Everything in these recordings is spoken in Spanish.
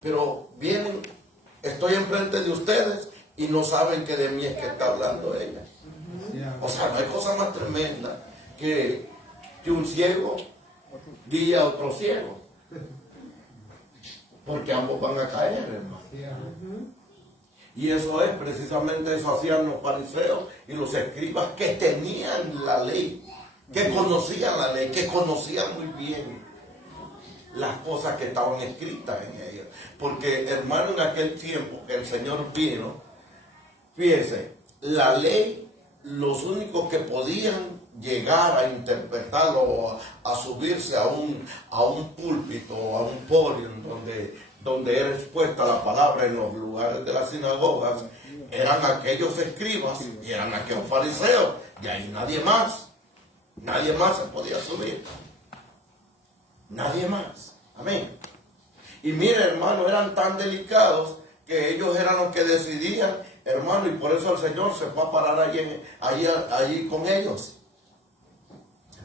Pero vienen, estoy enfrente de ustedes y no saben que de mí es que está hablando ella. O sea, no hay cosa más tremenda que un ciego guía a otro ciego. Porque ambos van a caer, hermano. Y eso es, precisamente eso hacían los fariseos y los escribas que tenían la ley, que conocían la ley, que conocían muy bien las cosas que estaban escritas en ella. Porque, hermano, en aquel tiempo que el Señor vino, fíjese, la ley, los únicos que podían llegar a interpretarlo, a subirse a un púlpito, a un podio donde era expuesta la palabra en los lugares de las sinagogas, eran aquellos escribas y eran aquellos fariseos, y ahí nadie más se podía subir. Nadie más. Amén. Y mire, hermano, eran tan delicados que ellos eran los que decidían, hermano, y por eso el Señor se fue a parar allí con ellos.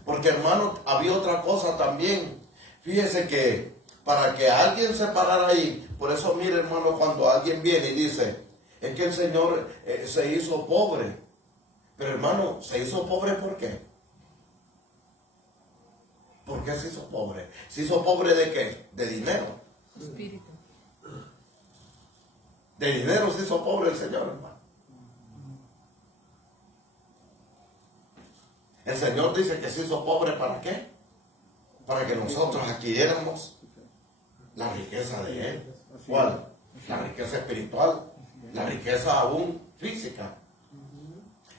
Porque, hermano, había otra cosa también. Fíjese que para que alguien se parara ahí, por eso, mire, hermano, cuando alguien viene y dice, es que el Señor se hizo pobre. Pero, hermano, ¿se hizo pobre por qué? ¿Por qué se hizo pobre? ¿Se hizo pobre de qué? De dinero. Espíritu. De dinero se hizo pobre el Señor, hermano. El Señor dice que se hizo pobre ¿para qué? Para que nosotros adquiriéramos la riqueza de Él. ¿Cuál? La riqueza espiritual, la riqueza aún física.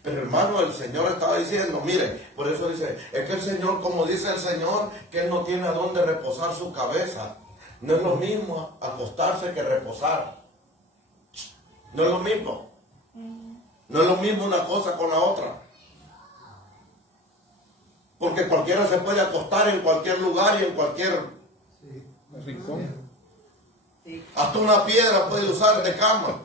Pero, hermano, el Señor estaba diciendo, mire, por eso dice, es que el Señor, como dice el Señor, que Él no tiene a dónde reposar su cabeza. No es lo mismo acostarse que reposar. No es lo mismo. No es lo mismo una cosa con la otra. Porque cualquiera se puede acostar en cualquier lugar y en cualquier rincón. Hasta una piedra puede usar de cama.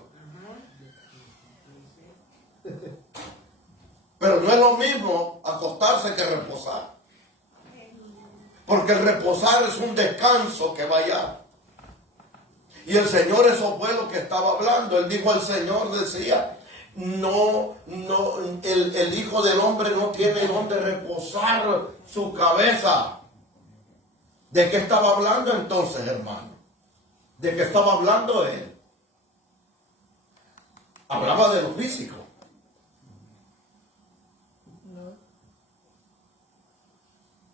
Pero no es lo mismo acostarse que reposar. Porque el reposar es un descanso que va allá. Y el Señor, eso fue lo que estaba hablando. Él dijo, el Señor decía, el Hijo del Hombre no tiene donde reposar su cabeza. ¿De qué estaba hablando entonces, hermano? ¿De qué estaba hablando él? Hablaba de lo físico.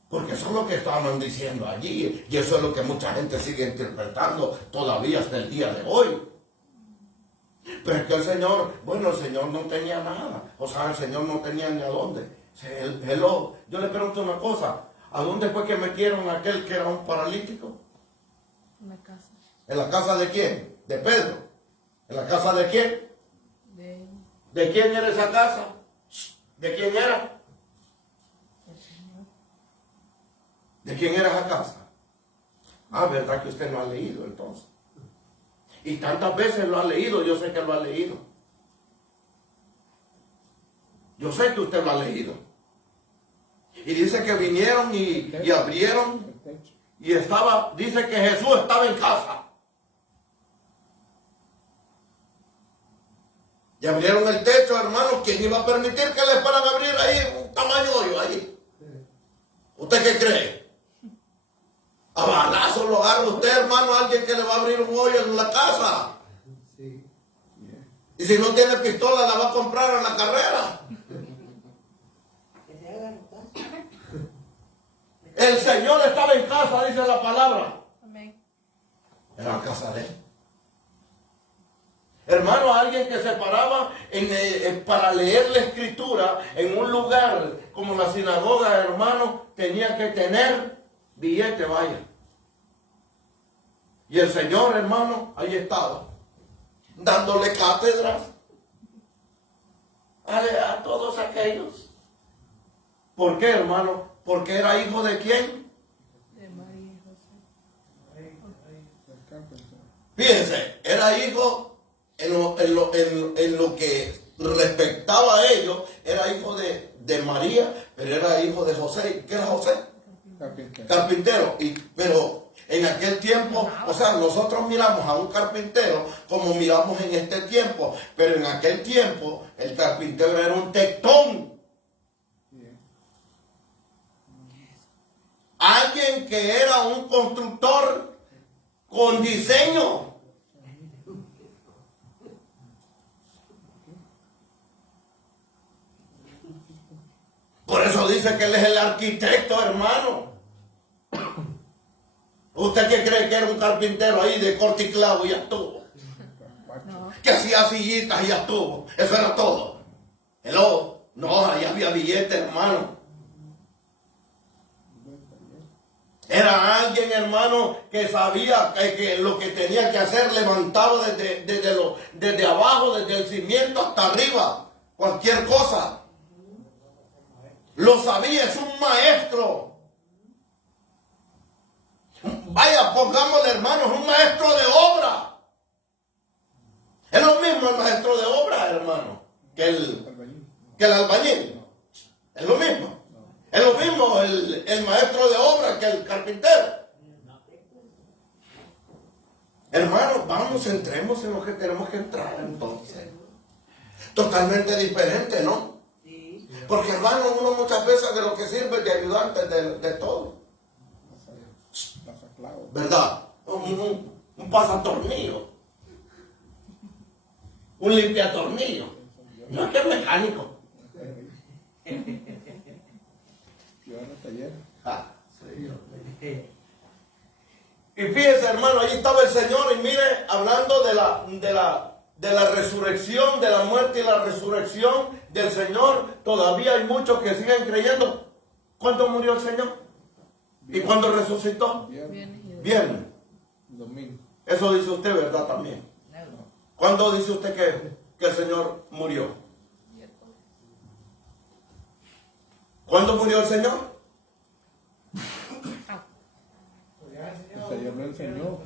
Porque eso es lo que estaban diciendo allí. Y eso es lo que mucha gente sigue interpretando todavía hasta el día de hoy. Pero es que el Señor, bueno, el Señor no tenía nada. O sea, el Señor no tenía ni a dónde. Yo le pregunto una cosa. ¿A dónde fue que metieron a aquel que era un paralítico? En la casa. ¿En la casa de quién? De Pedro. ¿En la casa de quién? ¿De quién era esa casa? ¿De quién era? El Señor. ¿De quién era esa casa? Ah, ¿verdad que usted lo ha leído entonces? Y tantas veces lo ha leído, yo sé que lo ha leído. Yo sé que usted lo ha leído. Y dice que vinieron y abrieron y dice que Jesús estaba en casa. Y abrieron el techo, hermano. ¿Quién iba a permitir que le fueran a abrir ahí un tamaño hoyo allí? ¿Usted qué cree? A balazo lo agarra usted, hermano, a alguien que le va a abrir un hoyo en la casa. Y si no tiene pistola, la va a comprar en la carrera. El Señor estaba en casa, dice la palabra. Amén. Era la casa de él. Hermano, alguien que se paraba para leer la escritura en un lugar como la sinagoga, hermano, tenía que tener billete, vaya. Y el Señor, hermano, ahí estaba, dándole cátedras a todos aquellos. ¿Por qué, hermano? Porque era hijo de quién? De María y José. Fíjense, era hijo en lo que respectaba a ellos, era hijo de María, pero era hijo de José. ¿Qué era José? Carpintero. Carpintero. Pero en aquel tiempo, o sea, nosotros miramos a un carpintero como miramos en este tiempo, pero en aquel tiempo el carpintero era un tectón. Bien. Alguien que era un constructor con diseño. Por eso dice que él es el arquitecto, hermano. ¿Usted qué cree que era un carpintero ahí de corte y clavo y ya estuvo? No. Que hacía sillitas y ya estuvo. Eso era todo. Hello. No, ahí había billetes, hermano. Era alguien, hermano, que sabía que lo que tenía que hacer, levantaba desde abajo, desde el cimiento hasta arriba, cualquier cosa. Lo sabía, es un maestro. Vaya, pongámosle, hermano, es un maestro de obra. Es lo mismo el maestro de obra, hermano, que el albañil. Es lo mismo. Es lo mismo el maestro de obra que el carpintero. Hermano, vamos, entremos en lo que tenemos que entrar entonces. Totalmente diferente, ¿no? Porque, hermano, uno muchas veces de lo que sirve de ayudante de todo. Pasaclavo. ¿Verdad? Un pasatornillo. Un limpiatornillo. No es que es mecánico. Yo en el taller. Ah, sí. Y fíjese, hermano, ahí estaba el Señor y mire, hablando de la resurrección, de la muerte y la resurrección del Señor, todavía hay muchos que siguen creyendo. ¿Cuándo murió el Señor? ¿Y cuándo resucitó? Viernes. Viernes. Domingo. Eso dice usted, ¿verdad? También. ¿Cuándo dice usted que el Señor murió? ¿Cuándo murió el Señor? El taller lo enseñó.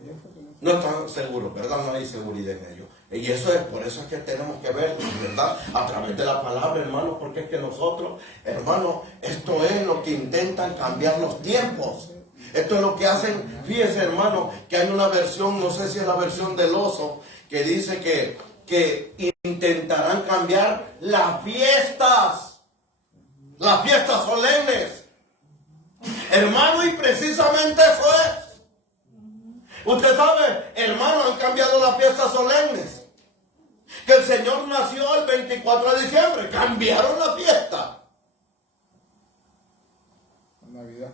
Ayer fue que lo enseñó. No están seguros, ¿verdad? No hay seguridad en ello. Y eso es, por eso es que tenemos que ver, ¿verdad? A través de la palabra, hermano, porque es que nosotros, hermano, esto es lo que intentan cambiar los tiempos. Esto es lo que hacen, fíjese, hermano, que hay una versión, no sé si es la versión del oso, que dice que intentarán cambiar las fiestas solemnes. Hermano, y precisamente eso es. Usted sabe, hermano, han cambiado las fiestas solemnes. Que el Señor nació el 24 de diciembre. Cambiaron la fiesta Navidad.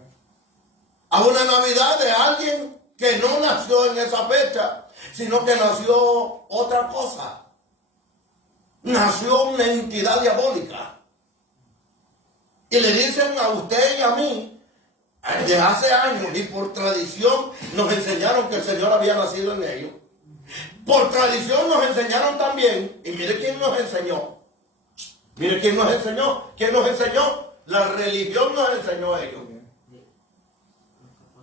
a una Navidad de alguien que no nació en esa fecha, sino que nació otra cosa. Nació una entidad diabólica. Y le dicen a usted y a mí, de hace años, y por tradición nos enseñaron que el Señor había nacido en ellos. Por tradición nos enseñaron también, y mire quién nos enseñó. Mire quién nos enseñó. ¿Quién nos enseñó? La religión nos enseñó a ellos.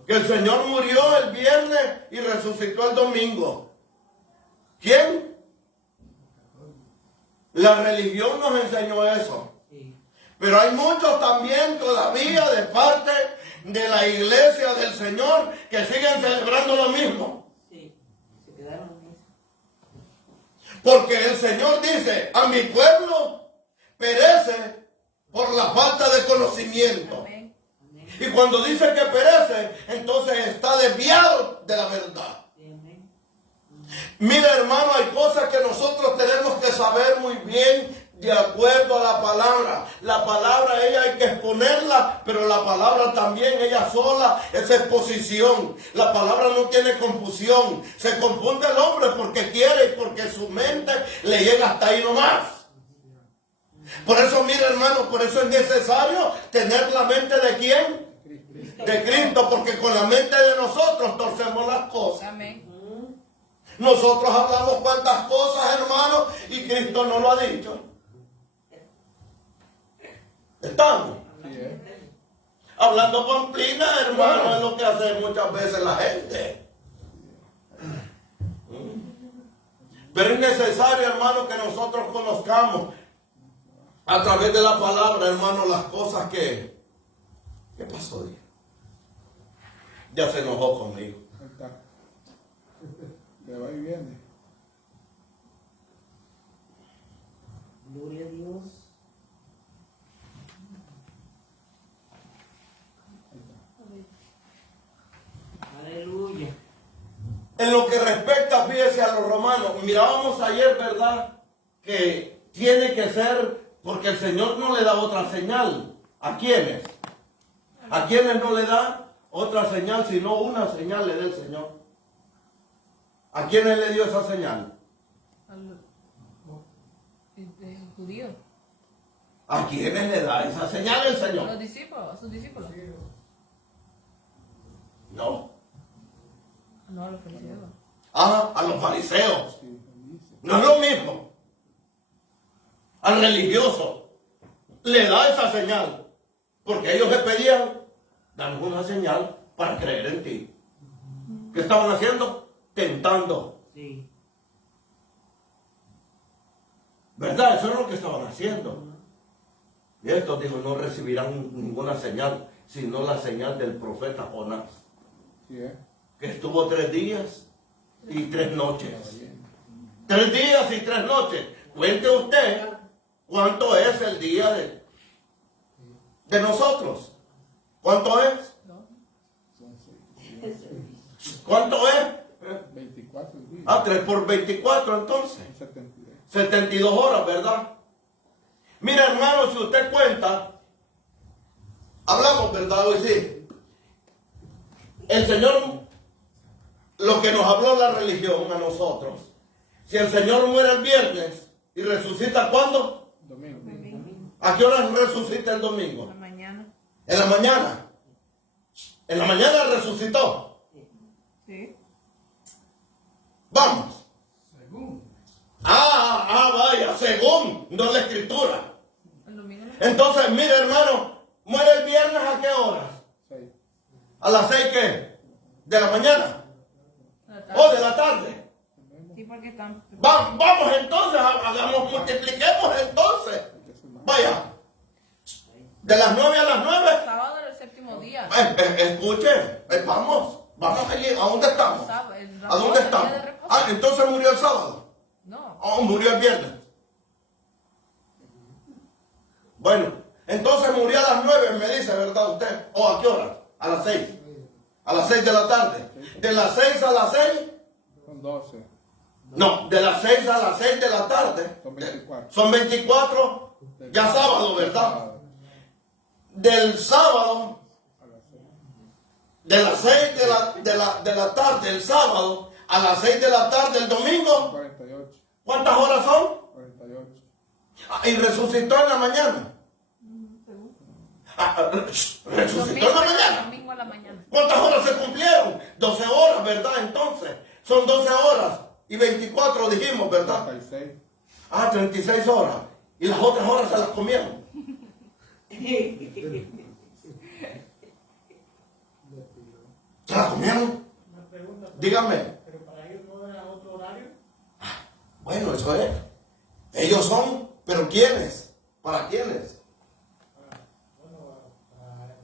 Que el Señor murió el viernes y resucitó el domingo. ¿Quién? La religión nos enseñó eso. Pero hay muchos también todavía de parte de la iglesia del Señor que siguen celebrando lo mismo. Sí, se quedaron en eso. Porque el Señor dice, a mi pueblo perece por la falta de conocimiento. Amén. Y cuando dice que perece, entonces está desviado de la verdad. Sí, amén. Mira, hermano, hay cosas que nosotros tenemos que saber muy bien de acuerdo a la palabra. La palabra, ella hay que exponerla, pero la palabra también, ella sola, es exposición. La palabra no tiene confusión. Se confunde el hombre porque quiere y porque su mente le llega hasta ahí nomás. Por eso, mira, hermano, por eso es necesario tener la mente de ¿quién? De Cristo, porque con la mente de nosotros torcemos las cosas. Amén. Nosotros hablamos cuantas cosas, hermano, y Cristo no lo ha dicho. ¿Estamos? Sí, ¿eh? Hablando pamplina, hermano, es lo que hace muchas veces la gente. Pero es necesario, hermano, que nosotros conozcamos a través de la palabra, hermano, las cosas que ¿Qué pasó, Dios? Ya se enojó conmigo. Ahí está. Que va y viene. Gloria a Dios. Ahí está. Aleluya. En lo que respecta, fíjese, a los romanos, mirábamos ayer, ¿verdad? Que tiene que ser, porque el Señor no le da otra señal. ¿A quiénes? ¿A quiénes no le da otra señal, sino una señal le da el Señor? ¿A quiénes le dio esa señal? Al judío. ¿A quiénes le da esa señal el A Señor? los discípulos, a sus discípulos. No. No, a los fariseos. Ah, a los fariseos. Sí, dice. No es lo mismo. Al religioso le da esa señal. Porque ellos le pedían, danos una señal para creer en ti. ¿Qué estaban haciendo? Tentando. Sí. ¿Verdad? Eso es lo que estaban haciendo. Y estos dijo, no recibirán ninguna señal, sino la señal del profeta Jonás, Sí, que estuvo 3 días y 3 Estaba noches. bien. 3 días y 3 noches. Cuente usted cuánto es el día de nosotros. ¿Cuánto es? ¿No? Son 6. ¿Cuánto es? 24 días. Ah, 3 por 24 entonces. Son 72. 72 horas, ¿verdad? Mira, hermano, si usted cuenta, hablamos, ¿verdad? Hoy sí. El Señor, lo que nos habló la religión a nosotros, si el Señor muere el viernes y resucita, ¿cuándo? Domingo. ¿A qué hora resucita el domingo? La mañana. En la mañana. En la mañana resucitó. Sí. Vamos. Vaya, según, no la escritura. El domingo. Entonces, mire, hermano, muere el viernes ¿a qué horas? 6. ¿A las 6 qué? ¿De la mañana? La ¿O tarde. de la tarde? Sí, porque están. Vamos entonces, hagamos, multipliquemos entonces. Vaya. De las 9 a las 9. Sábado era el séptimo día. Escuche, vamos allí. ¿A dónde estamos? Sábado, el ¿A dónde reposo, el estamos? día de reposo. Ah, entonces murió el sábado. No. Oh, murió el viernes. Bueno, entonces murió a las 9, me dice, ¿verdad usted? ¿O a qué hora? A las 6. A las 6 de la tarde. De las 6 a las 6. Son 12. No, de las 6 a las 6 de la tarde. Son 24. Son 24. Ya sábado, ¿verdad? Del sábado, A las 6. de las 6 de la tarde, el sábado, a las 6 de la tarde, el domingo. 48. ¿Cuántas horas son? 48. Y resucitó en la mañana. Resucitó en la mañana. Domingo a la mañana. ¿Cuántas horas se cumplieron? 12 horas, ¿verdad? Entonces, son 12 horas y 24 dijimos, ¿verdad? 36. 36 horas. Y las otras horas se las comieron. ¿Se las comieron? Una pregunta. Dígame. ¿Pero para ellos no era otro horario? Bueno, eso es. Ellos son, pero ¿quiénes? ¿Para quiénes? Bueno, para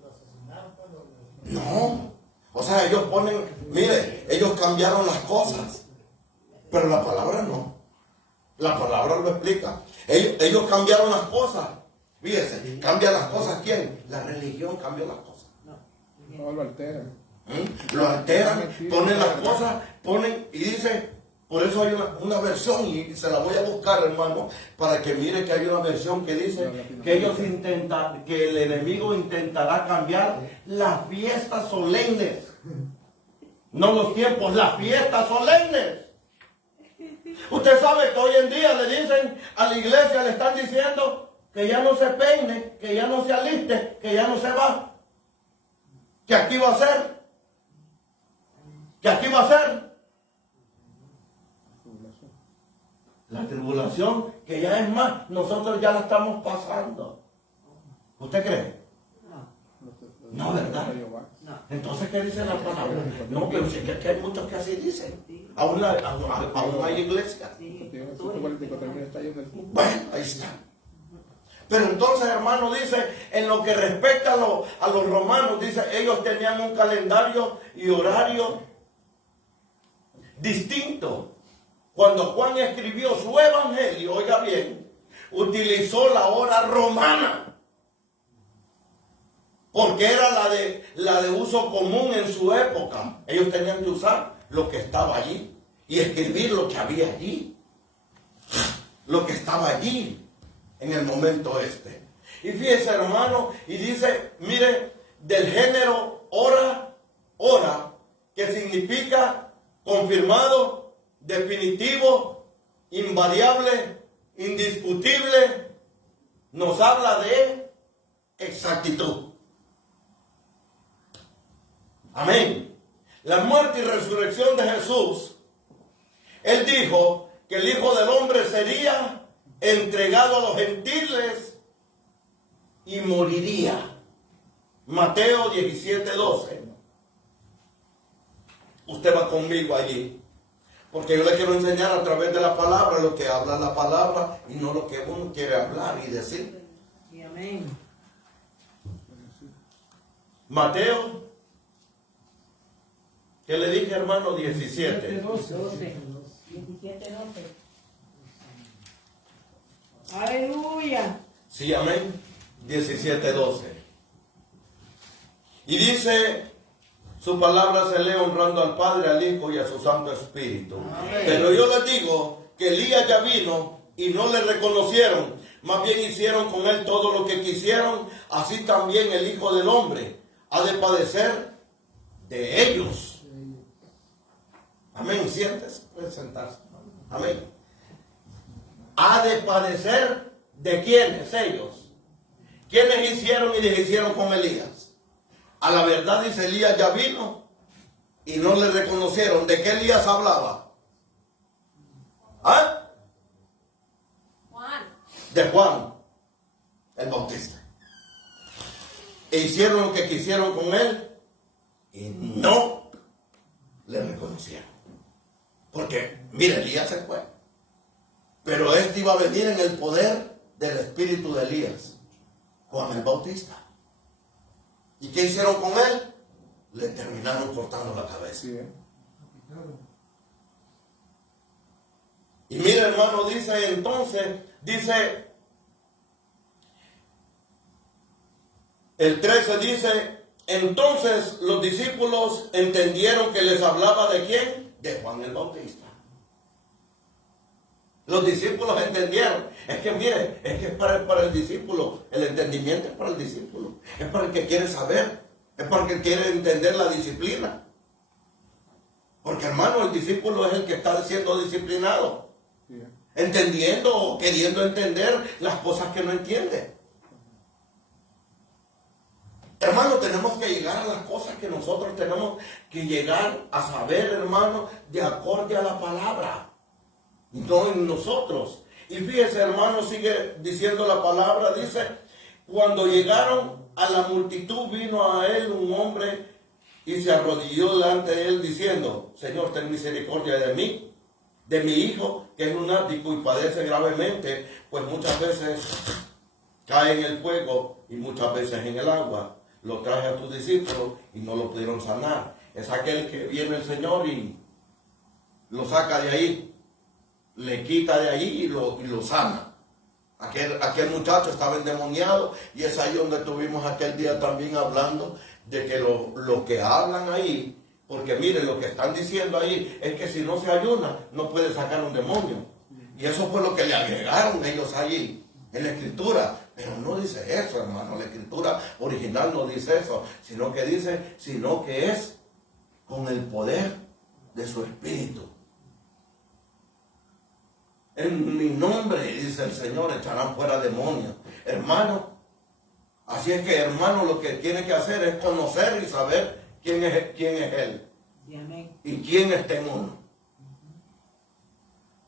los asesinaron, pues, No. O sea, ellos ponen, mire, ellos cambiaron las cosas, pero la palabra no. La palabra lo explica. Ellos cambiaron las cosas. Fíjense, cambia las cosas ¿quién? La religión cambia las cosas. No lo alteran. Lo alteran, ponen las cosas, ponen y dice, por eso hay una versión y se la voy a buscar, hermano, para que mire que hay una versión que dice que ellos intentan, que el enemigo intentará cambiar las fiestas solemnes, no los tiempos, las fiestas solemnes. Usted sabe que hoy en día le dicen a la iglesia, le están diciendo que ya no se peine, que ya no se aliste, que ya no se va. Que aquí va a ser. Que aquí va a ser. La tribulación, que ya es más, nosotros ya la estamos pasando. ¿Usted cree? No, ¿verdad? No. Entonces, ¿qué dice la palabra? No, pero sí que hay muchos que así dicen. Aún hay iglesias. Sí. 144.000 está ahí en el Bueno, ahí está. Pero entonces, hermano, dice, en lo que respecta a los romanos, dice, ellos tenían un calendario y horario distinto. Cuando Juan escribió su evangelio, oiga bien, utilizó la hora romana, porque era la de uso común en su época. Ellos tenían que usar lo que estaba allí y escribir lo que había allí, lo que estaba allí en el momento este. Y fíjese, hermano, y dice, mire, del género hora, que significa confirmado, definitivo, invariable, indiscutible, nos habla de exactitud. Amén. La muerte y resurrección de Jesús, Él dijo que el Hijo del Hombre sería entregado a los gentiles y moriría. Mateo 17:12. Usted va conmigo allí, porque yo le quiero enseñar a través de la palabra lo que habla la palabra y no lo que uno quiere hablar y decir. Y amén. Mateo, ¿qué le dije, hermano? 17. 12. 17, 12. Aleluya. Sí, amén. 17:12. Y dice, su palabra se lee honrando al Padre, al Hijo y a su Santo Espíritu. Amén. Pero yo les digo que Elías ya vino y no le reconocieron. Más bien hicieron con él todo lo que quisieron. Así también el Hijo del Hombre ha de padecer de ellos. Amén. Siéntese, puede sentarse. Amén. Ha de padecer de quienes ellos. ¿Quiénes hicieron y deshicieron con Elías? A la verdad dice, Elías ya vino y no le reconocieron. ¿De qué Elías hablaba? ¿Ah? Juan. De Juan el Bautista. E hicieron lo que quisieron con él y no le reconocieron. Porque, mire, Elías se fue. Pero este iba a venir en el poder del espíritu de Elías, Juan el Bautista. ¿Y qué hicieron con él? Le terminaron cortando la cabeza. Sí, Y mire, hermano, dice entonces, dice, el 13 dice, entonces los discípulos entendieron que les hablaba de quién, de Juan el Bautista. Los discípulos entendieron. Es que mire, es que es para el discípulo. El entendimiento es para el discípulo. Es para el que quiere saber. Es para el que quiere entender la disciplina. Porque, hermano, el discípulo es el que está siendo disciplinado. sí. Entendiendo o queriendo entender las cosas que no entiende. Hermano, tenemos que llegar a las cosas que nosotros tenemos que llegar a saber, hermano, de acorde a la palabra. No en nosotros. Y fíjese, hermano, sigue diciendo la palabra, dice, cuando llegaron a la multitud vino a él un hombre y se arrodilló delante de él diciendo, Señor, ten misericordia de mí, de mi hijo, que es lunático y padece gravemente, pues muchas veces cae en el fuego y muchas veces en el agua. Lo traje a tus discípulos y no lo pudieron sanar. Es aquel que viene el Señor y lo saca de ahí, le quita de ahí y lo sana. Aquel muchacho estaba endemoniado y es ahí donde estuvimos aquel día también hablando de que lo que hablan ahí, porque miren, lo que están diciendo ahí es que si no se ayuna no puede sacar un demonio. Y eso fue lo que le agregaron ellos allí en la escritura. Pero no dice eso, hermano. La escritura original no dice eso, sino que es con el poder de su espíritu. En mi nombre, dice el Señor, echarán fuera demonios. Hermano, así es que, hermano, lo que tiene que hacer es conocer y saber quién es Él. Y amén. Y quién está en uno.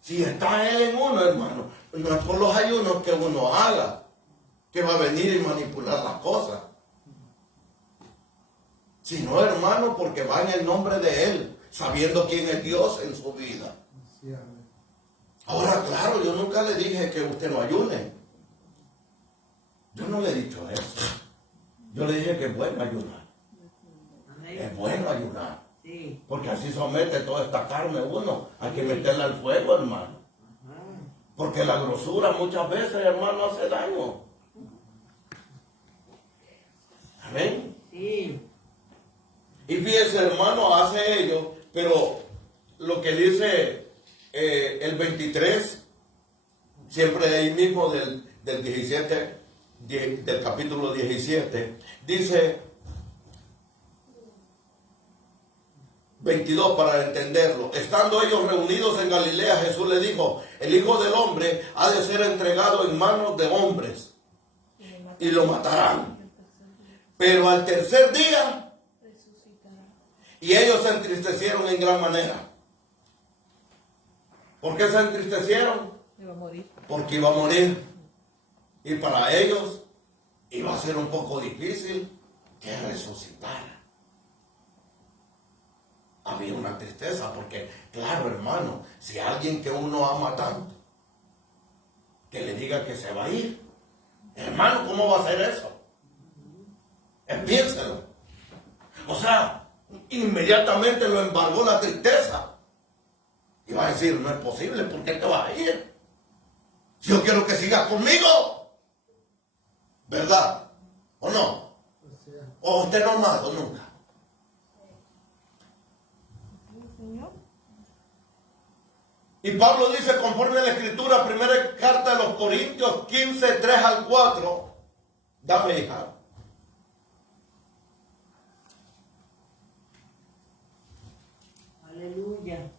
Si está Él en uno, hermano, no es por los ayunos que uno haga que va a venir y manipular las cosas. Sino, hermano, porque va en el nombre de Él, sabiendo quién es Dios en su vida. Sí, amén. Ahora, claro, yo nunca le dije que usted no ayune. Yo no le he dicho eso. Yo le dije que es bueno ayunar. Amén. Es bueno ayunar. Sí. Porque así somete toda esta carne uno. Hay que meterla al fuego, hermano. Ajá. Porque la grosura muchas veces, hermano, hace daño. Amén. Sí. Y fíjense, hermano, hace ello, pero lo que dice el 23, siempre de ahí mismo del 17, del capítulo 17, dice 22 para entenderlo. Estando ellos reunidos en Galilea, Jesús le dijo: el Hijo del Hombre ha de ser entregado en manos de hombres y lo matarán. Pero al tercer día, y ellos se entristecieron en gran manera. ¿Por qué se entristecieron? Iba a morir. Porque iba a morir. Y para ellos iba a ser un poco difícil que resucitara. Había una tristeza porque, claro, hermano, si alguien que uno ama tanto, que le diga que se va a ir, hermano, ¿cómo va a ser eso? Piénselo. O sea, inmediatamente lo embargó la tristeza. Y va a decir: no es posible, ¿por qué te vas a ir? Yo quiero que sigas conmigo. ¿Verdad? ¿O no? ¿O usted no ha amado nunca? Y Pablo dice, conforme a la Escritura, primera carta de los Corintios 15, 3 al 4. Dame, hija. Aleluya.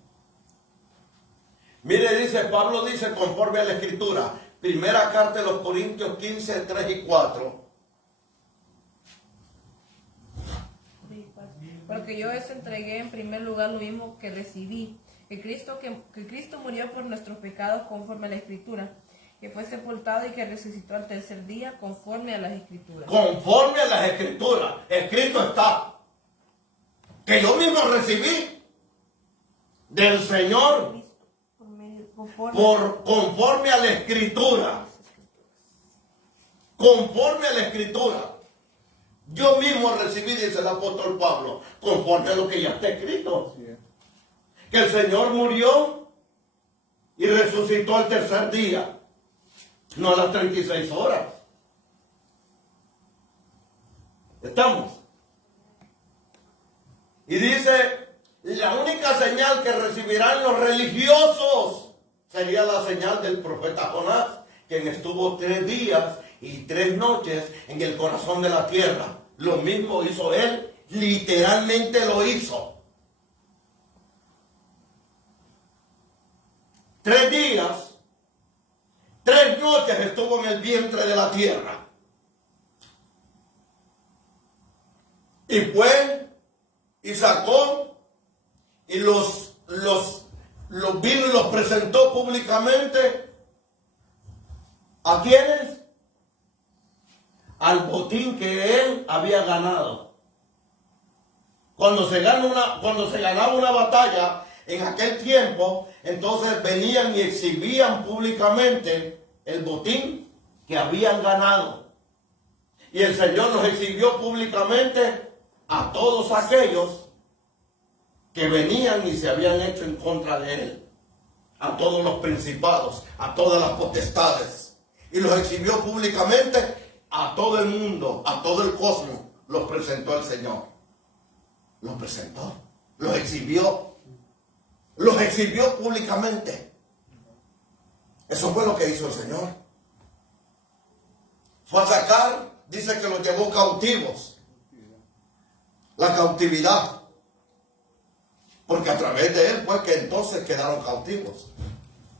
Mire, dice, Pablo dice, conforme a la Escritura, primera carta de los Corintios 15, 3 y 4. Porque yo os entregué en primer lugar lo mismo que recibí, que Cristo murió por nuestros pecados conforme a la Escritura, que fue sepultado y que resucitó al tercer día conforme a las Escrituras. Conforme a las Escrituras, escrito está, que yo mismo recibí del Señor conforme a la Escritura. Conforme a la Escritura. Yo mismo recibí, dice el apóstol Pablo, conforme a lo que ya está escrito. Que el Señor murió y resucitó al tercer día, no a las 36 horas. ¿Estamos? Y dice, la única señal que recibirán los religiosos sería la señal del profeta Jonás, quien estuvo 3 días y 3 noches en el corazón de la tierra. Lo mismo hizo él, literalmente lo hizo. 3 días, 3 noches estuvo en el vientre de la tierra. Y fue y sacó y los vino y los presentó públicamente. ¿A quiénes? Al botín que él había ganado. Cuando se ganaba una batalla en aquel tiempo, entonces venían y exhibían públicamente el botín que habían ganado. Y el Señor los exhibió públicamente a todos aquellos que venían y se habían hecho en contra de él. A todos los principados, a todas las potestades. Y los exhibió públicamente a todo el mundo, a todo el cosmos. Los presentó el Señor. Los presentó, los exhibió públicamente. Eso fue lo que hizo el Señor. Fue a sacar, dice que los llevó cautivos. La cautividad. Porque a través de él fue que entonces quedaron cautivos.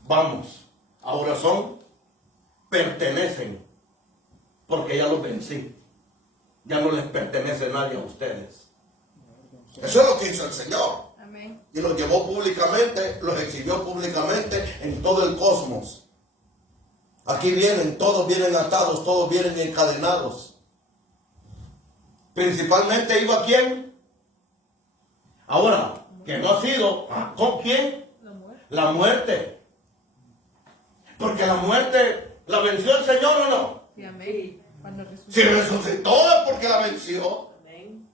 Vamos, ahora pertenecen. Porque ya los vencí. Ya no les pertenece nadie a ustedes. Eso es lo que hizo el Señor. Amén. Y los llevó públicamente, los exhibió públicamente en todo el cosmos. Aquí todos vienen atados, todos vienen encadenados. Principalmente iba ¿quién? Ahora, que no ha sido, ¿con quién? La muerte. Porque la muerte, ¿la venció el Señor o no? Sí, amén. Cuando resucitó. Si resucitó es porque la venció. Amén.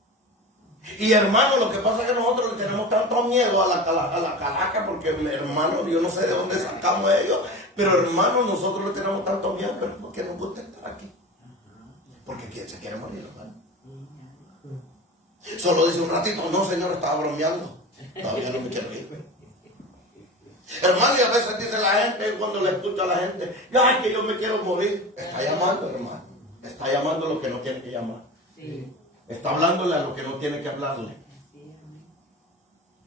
Y hermano, lo que pasa es que nosotros le tenemos tanto miedo a la calaca, porque hermano, yo no sé de dónde sacamos ellos, pero hermano, nosotros le tenemos tanto miedo, pero ¿por qué nos gusta estar aquí? Porque ¿quién se quiere morir, hermano? Solo dice un ratito, no señor, estaba bromeando, todavía no me quiero ir. Hermano, y a veces dice la gente, cuando le escucha a la gente, ay, que yo me quiero morir, está llamando, hermano, está llamando lo que no tiene que llamar. Sí. Está hablándole a lo que no tiene que hablarle. Sí, amén.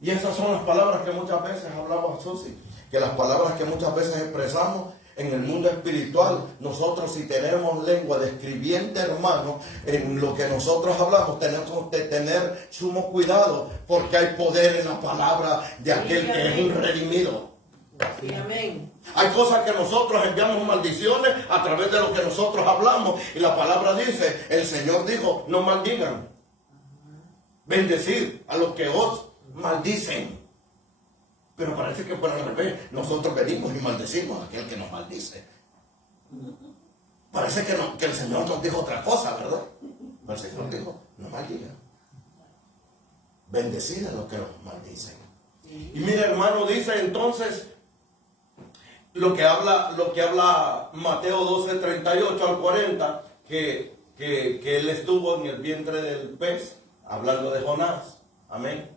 Y esas son las palabras que muchas veces hablamos, Susi, que las palabras que muchas veces expresamos en el mundo espiritual. Nosotros, si tenemos lengua de escribiente, hermano, en lo que nosotros hablamos, tenemos que tener sumo cuidado, porque hay poder en la palabra de aquel que es un redimido. Sí, amén. Hay cosas que nosotros enviamos maldiciones a través de lo que nosotros hablamos. Y la palabra dice, el Señor dijo, no maldigan. Bendecid a los que os maldicen. Pero parece que por al revés, nosotros venimos y maldecimos a aquel que nos maldice. Parece que el Señor nos dijo otra cosa, ¿verdad? Pero el Señor dijo, no maldigan. Bendecid a los que nos maldicen. Y mira, hermano, dice entonces lo que habla Mateo 12, 38 al 40, que él estuvo en el vientre del pez, hablando de Jonás. Amén.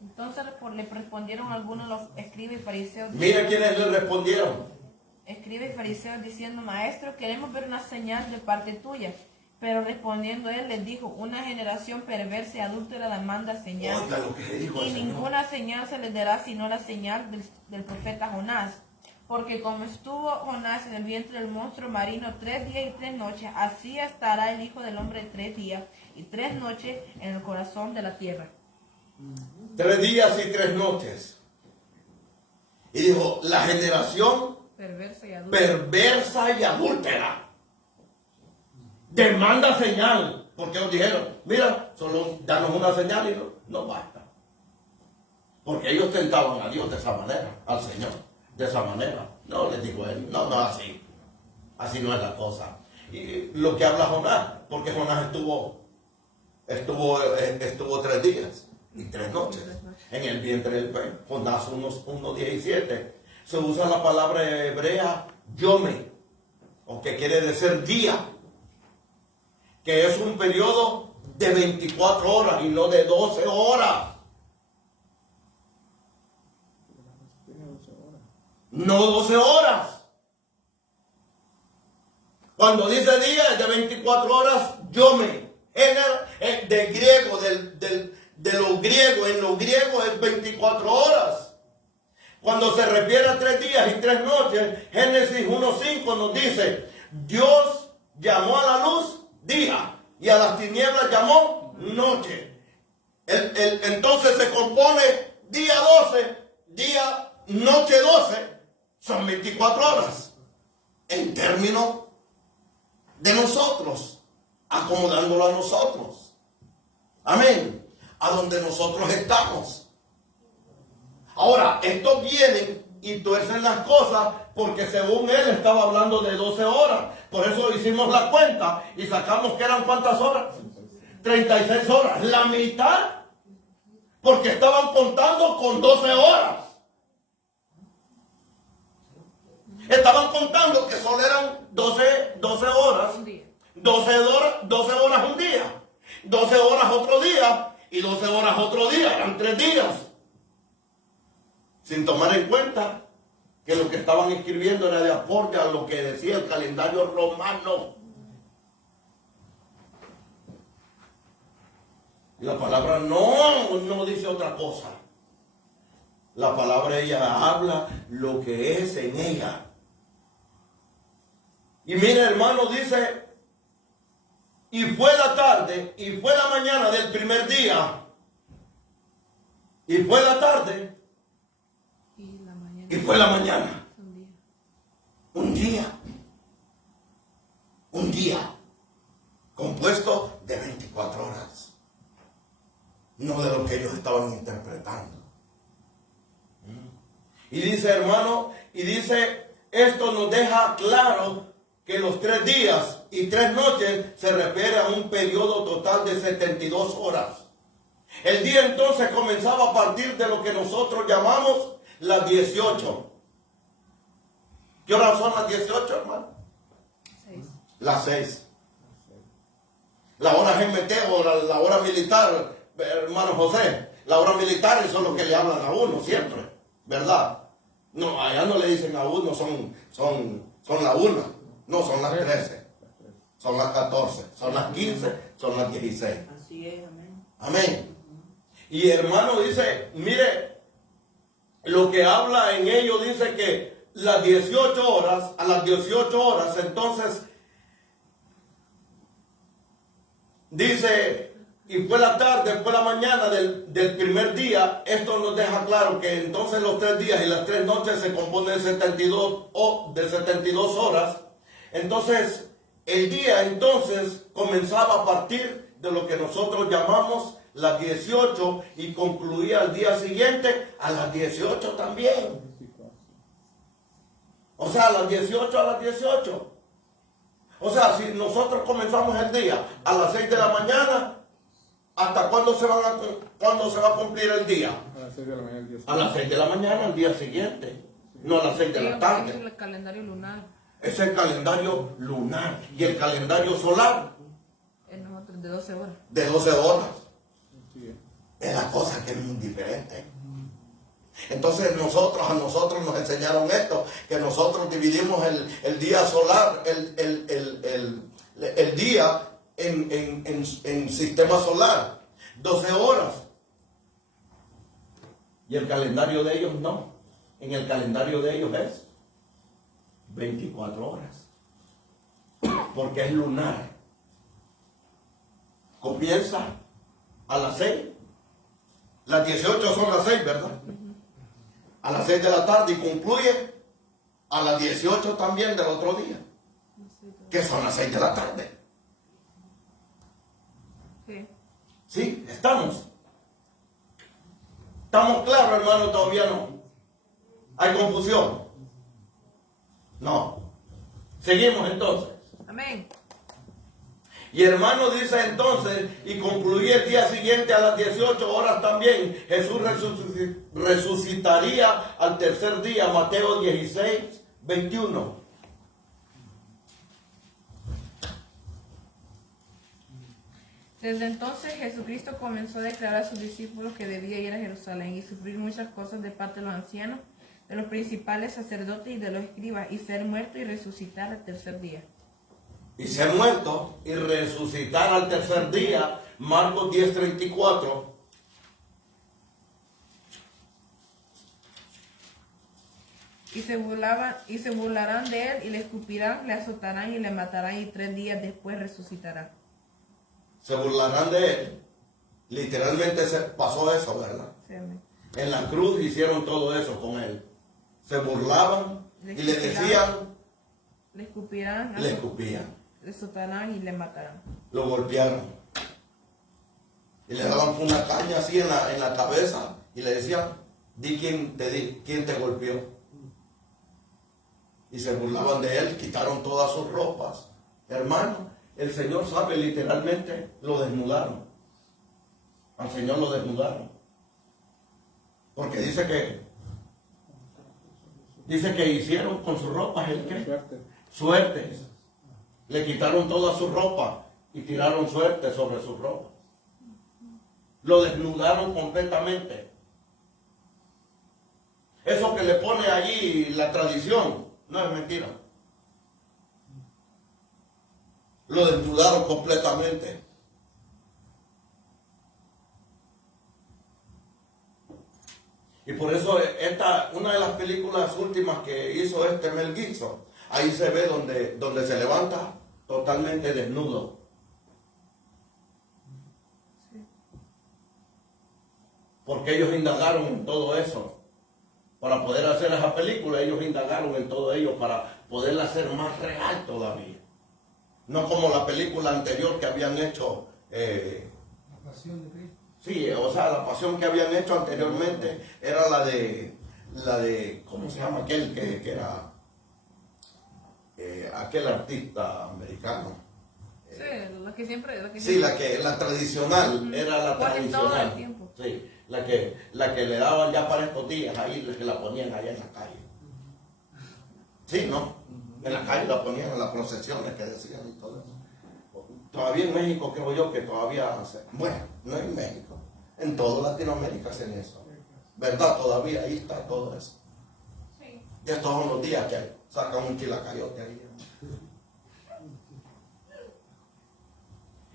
Entonces le respondieron algunos de los escribas y fariseos. Mira quiénes le respondieron. Escribas y fariseos diciendo, maestro, queremos ver una señal de parte tuya. Pero respondiendo él les dijo, una generación perversa y adúltera demanda señal. Oiga lo que le dijo Y el Señor. ninguna señal se les dará sino la señal del profeta Jonás. Porque como estuvo Jonás en el vientre del monstruo marino 3 días y 3 noches, así estará el Hijo del Hombre 3 días y 3 noches en el corazón de la tierra. 3 días y 3 noches. Y dijo, la generación Perversa y adúltera. perversa y adúltera demanda señal. Porque ellos dijeron, mira, solo danos una señal y no basta. Porque ellos tentaban a Dios de esa manera, al Señor, de esa manera. No, les dijo él, no así. Así no es la cosa. Y lo que habla Jonás, porque Jonás estuvo 3 días y 3 noches en el vientre del pez. Jonás 1:17. Se usa la palabra hebrea yome, o que quiere decir día, que es un periodo de 24 horas y no de 12 horas. No 12 horas. Cuando dice día es de 24 horas, yome. De griego, de lo griego, en lo griego es 24 horas. Cuando se refiere a 3 días y 3 noches, Génesis 1:5 nos dice, Dios llamó a la luz día y a las tinieblas llamó noche. Entonces se compone día 12, noche 12, son 24 horas. En términos de nosotros, acomodándolo a nosotros. Amén. A donde nosotros estamos. Ahora, estos vienen y tuercen las cosas porque según él estaba hablando de 12 horas. Por eso hicimos la cuenta y sacamos que eran ¿cuántas horas? 36 horas. La mitad porque estaban contando con 12 horas. Estaban contando que solo eran 12 horas. Un día. 12 horas un día. 12 horas otro día. Y 12 horas otro día. Eran 3 días. Sin tomar en cuenta que lo que estaban escribiendo era de aporte a lo que decía el calendario romano. Y la palabra no dice otra cosa. La palabra ella habla lo que es en ella. Y mira, hermano, dice, y fue la tarde, y fue la mañana del primer día, y fue la tarde, Y la mañana. y fue la mañana. Un día. Un día, compuesto de 24 horas, no de lo que ellos estaban interpretando. Y dice, hermano, y dice esto nos deja claro que los 3 días y 3 noches se refiere a un periodo total de 72 horas. El día entonces comenzaba a partir de lo que nosotros llamamos las 18. ¿Qué horas son las 18, hermano? 6. Las 6. La hora GMT o la hora militar, hermano José. La hora militar, eso es lo que le hablan a uno siempre, ¿verdad? No, allá no le dicen a uno, son la 1, no, son las 13, son las 14, son las 15, son las 16. Así es, amén. Amén. Y hermano dice, mire, lo que habla en ello dice que las 18 horas, a las 18 horas, entonces, dice, y fue la tarde, fue la mañana del primer día. Esto nos deja claro que entonces los 3 días y las 3 noches se componen de 72 horas. Entonces, el día entonces comenzaba a partir de lo que nosotros llamamos las 18 y concluía al día siguiente a las 18 también. O sea, a las 18 a las 18. O sea, si nosotros comenzamos el día a las 6 de la mañana, ¿hasta cuándo se va a cumplir el día? A las 6 de la mañana el día A las 6 de la mañana al día siguiente, no a las 6 de la Es tarde. el calendario lunar. Es el calendario lunar y el calendario solar En nosotros de 12 horas. de 12 horas. Sí, Es la cosa que es muy diferente. Entonces a nosotros nos enseñaron esto, que nosotros dividimos el día solar, el día en sistema solar, 12 horas. Y el calendario de ellos no. En el calendario de ellos es 24 horas. Porque es lunar. Comienza a las 6. Las 18 son las 6, ¿verdad? A las 6 de la tarde y concluye a las 18 también del otro día. Que son las 6 de la tarde. Sí. ¿Sí? ¿Estamos? ¿Estamos claros, hermano? Todavía no. ¿Hay confusión? No. Seguimos entonces. Amén. Y hermano dice entonces, y concluía el día siguiente a las 18 horas también, Jesús resucitaría al tercer día, Mateo 16, 21. Desde entonces Jesucristo comenzó a declarar a sus discípulos que debía ir a Jerusalén y sufrir muchas cosas de parte de los ancianos, de los principales sacerdotes y de los escribas, y ser muerto y resucitar al tercer día. Y ser muerto y resucitar al tercer día, Marcos 10:34. Y se burlarán de él y le escupirán, le azotarán y le matarán, y 3 días después resucitará. Se burlarán de él. Literalmente se pasó eso, ¿verdad? Sí, amén. En la cruz hicieron todo eso con él. Se burlaban y le decían, Le escupirán, le escupían, le azotarán y le matarán. lo golpearon. Y le daban una caña así en la cabeza y le decían, di quién te golpeó. Y se burlaban de él, quitaron todas sus ropas. Hermano, el Señor sabe, literalmente lo desnudaron. Al Señor lo desnudaron. Porque dice que hicieron con sus ropas el qué? Suerte. Suertes. Le quitaron toda su ropa y tiraron suerte sobre su ropa. Lo desnudaron completamente. Eso que le pone allí la tradición no es mentira. Lo desnudaron completamente. Y por eso una de las películas últimas que hizo Mel Gibson, ahí se ve donde se levanta totalmente desnudo. Porque ellos indagaron en todo eso. Para poder hacer esa película, ellos indagaron en todo ello para poderla hacer más real todavía. No como la película anterior que habían hecho. La pasión de Cristo. Sí, o sea, la pasión que habían hecho anteriormente era la de ¿cómo se llama aquel que era? aquel artista americano. Sí, la que siempre. Sí, la tradicional, era la Ponen todo el tradicional. tiempo. Sí, la que le daban ya para estos días, ahí la que la ponían allá en la calle. Sí, ¿no? En la calle la ponían en las procesiones que decían y todo eso. Todavía en México creo yo que todavía hace, bueno, no en México, en toda Latinoamérica hacen eso. ¿Verdad? Todavía ahí está todo eso. Sí. Y estos son los días que sacan un chilacayote ahí.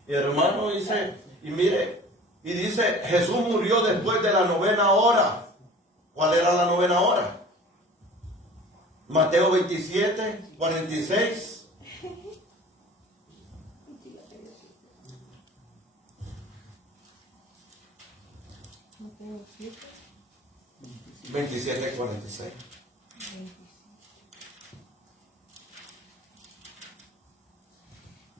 Y hermano dice, y mire, y dice, Jesús murió después de la 9ª hora. ¿Cuál era la 9ª hora? Mateo 27, 46. Mateo 7. 27, 46.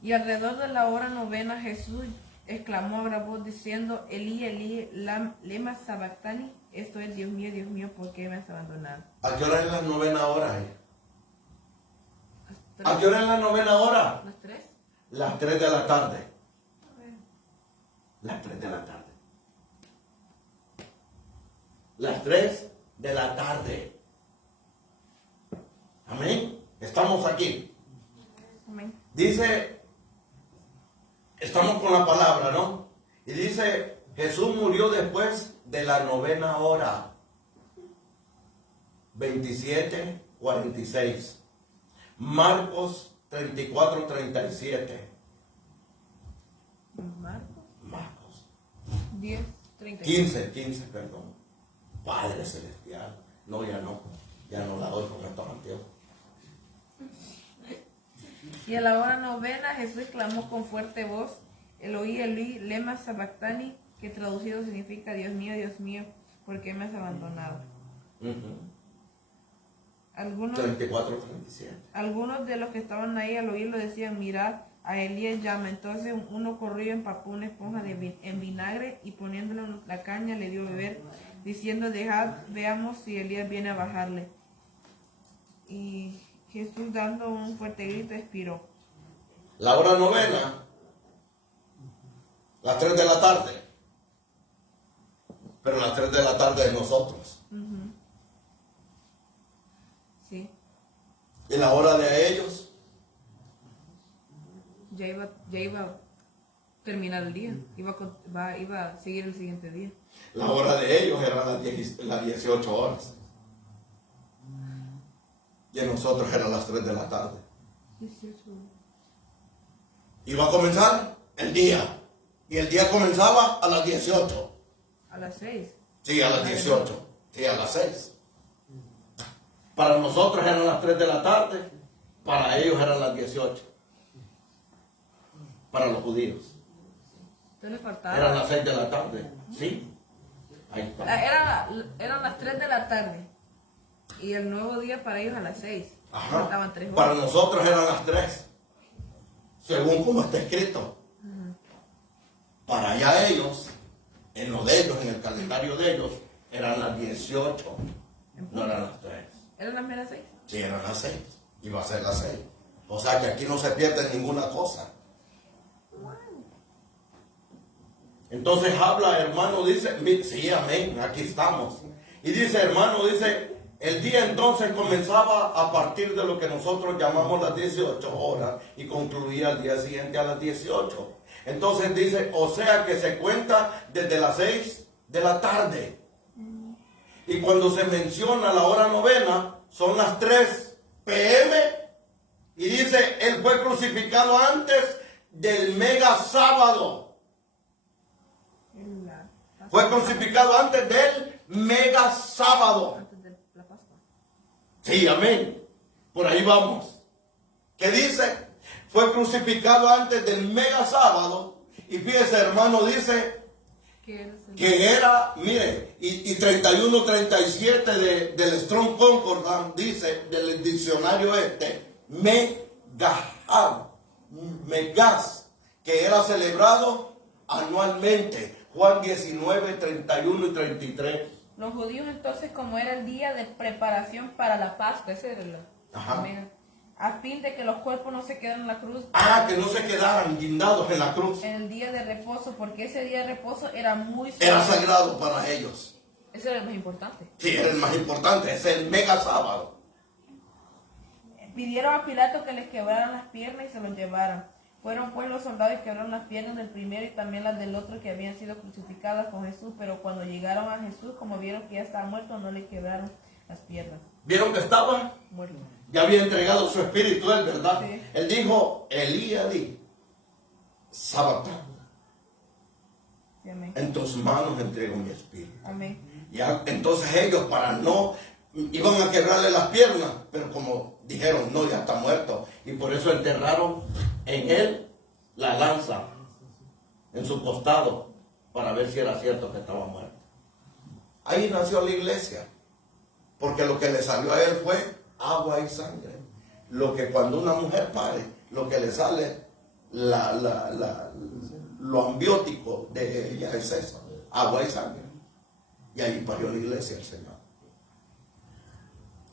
Y alrededor de la hora 9 Jesús exclamó a gran voz diciendo, Elí, Elí, lema sabactani, esto es, Dios mío, ¿por qué me has abandonado? ¿A qué hora es la 9ª hora? Las ¿A qué hora es la 9ª hora? ¿Las 3? Las 3 de la tarde. Las 3 de la tarde. Las 3 de la tarde. Amén. Estamos aquí. Amén. Dice, estamos con la palabra, ¿no? Y dice, Jesús murió después de la 9ª hora. 27, 46. Marcos 34, 37. Marcos 10, 30. 15, perdón. Padre Celestial. No, ya no la doy con estos anteojos. Y a la hora 9 Jesús clamó con fuerte voz, Elí, lema sabactani, que traducido significa, Dios mío, ¿por qué me has abandonado? 34, 37. Algunos de los que estaban ahí al oírlo decían, mirad, a Elías llama. Entonces uno corrió, empapó una esponja en vinagre y poniéndolo en la caña le dio a beber, diciendo, dejad, veamos si Elías viene a bajarle. Y Jesús, dando un fuerte grito, expiró. La hora 9, las 3 de la tarde. Pero las 3 de la tarde de nosotros. Sí, Y la hora de ellos, ya iba a terminar el día, iba a seguir el siguiente día. la hora de ellos era las 18 horas. Y en nosotros eran las 3 de la tarde. 18. Iba a comenzar el día. Y el día comenzaba a las 18. A las 6. Sí, a las 18. Sí, a las 6. Para nosotros eran las 3 de la tarde. Para ellos eran las 18. Para los judíos. Entonces le faltaba. Eran las 6 de la tarde. Sí. Ahí está. Eran las 3 de la tarde. Y el nuevo día para ellos a las 6. Ajá. Faltaban 3 horas. Para nosotros eran las 3. Según como está escrito. Para allá ellos, en lo de ellos, en el calendario de ellos, eran las 18. No eran las 3. ¿Eran las meras 6? Sí, eran las 6. Iba a ser las 6. O sea que aquí no se pierde ninguna cosa. Entonces habla, hermano, dice, sí, amén, aquí estamos. Y dice, hermano, dice, el día entonces comenzaba a partir de lo que nosotros llamamos las 18 horas y concluía al día siguiente a las 18. Entonces dice, o sea que se cuenta desde las 6 de la tarde. Y cuando se menciona la hora 9, son las 3 p.m. Y dice, él fue crucificado antes del mega sábado. Fue crucificado antes del mega sábado. Antes de la Pascua. Sí, amén. Por ahí vamos. ¿Qué dice? Fue crucificado antes del mega sábado. Y fíjese, hermano, dice que era, mire, y 31-37 del Strong Concordance dice, del diccionario megas, que era celebrado anualmente. Juan 19, 31 y 33. Los judíos entonces, como era el día de preparación para la Pascua, ese era Ajá. a fin de que los cuerpos no se queden en la cruz Que no se quedaran guindados en la cruz. en el día de reposo, porque ese día de reposo era muy Era sagrado. sagrado para ellos. Ese era el más importante. Sí, era el más importante, es el mega sábado. Pidieron a Pilato que les quebraran las piernas y se los llevaran. Fueron pues los soldados y quebraron las piernas del primero y también las del otro que habían sido crucificadas con Jesús, pero cuando llegaron a Jesús, como vieron que ya estaba muerto, no le quebraron las piernas. ¿Vieron que estaba? Muerto. Ya había entregado su espíritu él, ¿verdad? Sí. Él dijo, Elías, Sabatán, Sí, amén. en tus manos entrego mi espíritu. Amén. Ya, entonces ellos iban a quebrarle las piernas, pero como dijeron, no, ya está muerto. Y por eso enterraron en él la lanza, en su costado, para ver si era cierto que estaba muerto. Ahí nació la iglesia, porque lo que le salió a él fue agua y sangre. Lo que cuando una mujer pare, lo que le sale, lo ambiótico de ella es eso, agua y sangre. Y ahí parió la iglesia el Señor.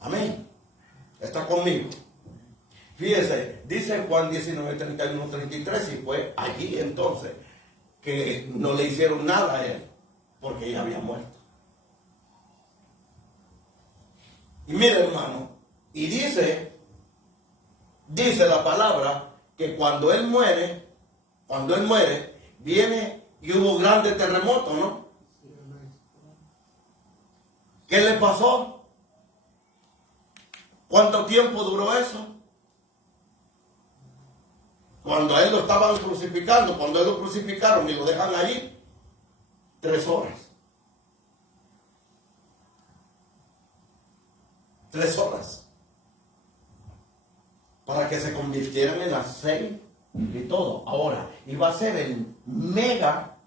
Amén. ¿Está conmigo? Fíjese, dice Juan 19, 31, 33, y fue allí entonces que no le hicieron nada a él, porque ella había muerto. Y mire, hermano, y dice la palabra que cuando él muere, viene y hubo grande terremoto, ¿no? ¿Qué le pasó? ¿Cuánto tiempo duró eso? Cuando a él lo estaban crucificando, cuando a él lo crucificaron y lo dejan allí, 3 horas. 3 horas. Para que se convirtieran en aceite y todo. Ahora, iba a ser el mega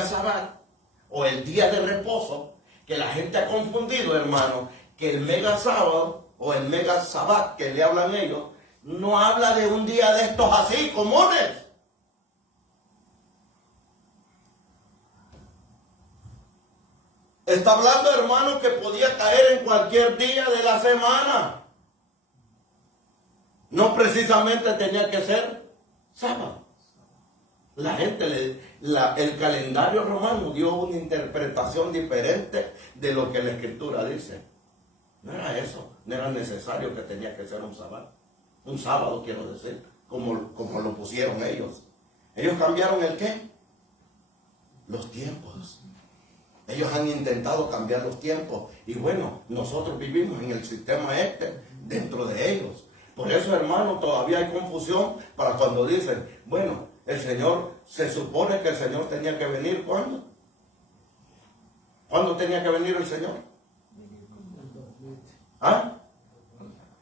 sábado o el día de reposo, que la gente ha confundido, hermano, que el mega sábado o el mega sabbat que le hablan ellos, no habla de un día de estos así, comunes. Está hablando, hermano, que podía caer en cualquier día de la semana. No precisamente tenía que ser sábado. La gente, el calendario romano dio una interpretación diferente de lo que la Escritura dice. No era eso, no era necesario que tenía que ser un sábado. Un sábado, quiero decir, como lo pusieron ellos. Ellos cambiaron el ¿qué? Los tiempos. Ellos han intentado cambiar los tiempos. Y bueno, nosotros vivimos en el sistema dentro de ellos. Por eso, hermano, todavía hay confusión para cuando dicen, bueno, el Señor, se supone que el Señor tenía que venir, ¿cuándo? ¿Cuándo tenía que venir el Señor? ¿Ah?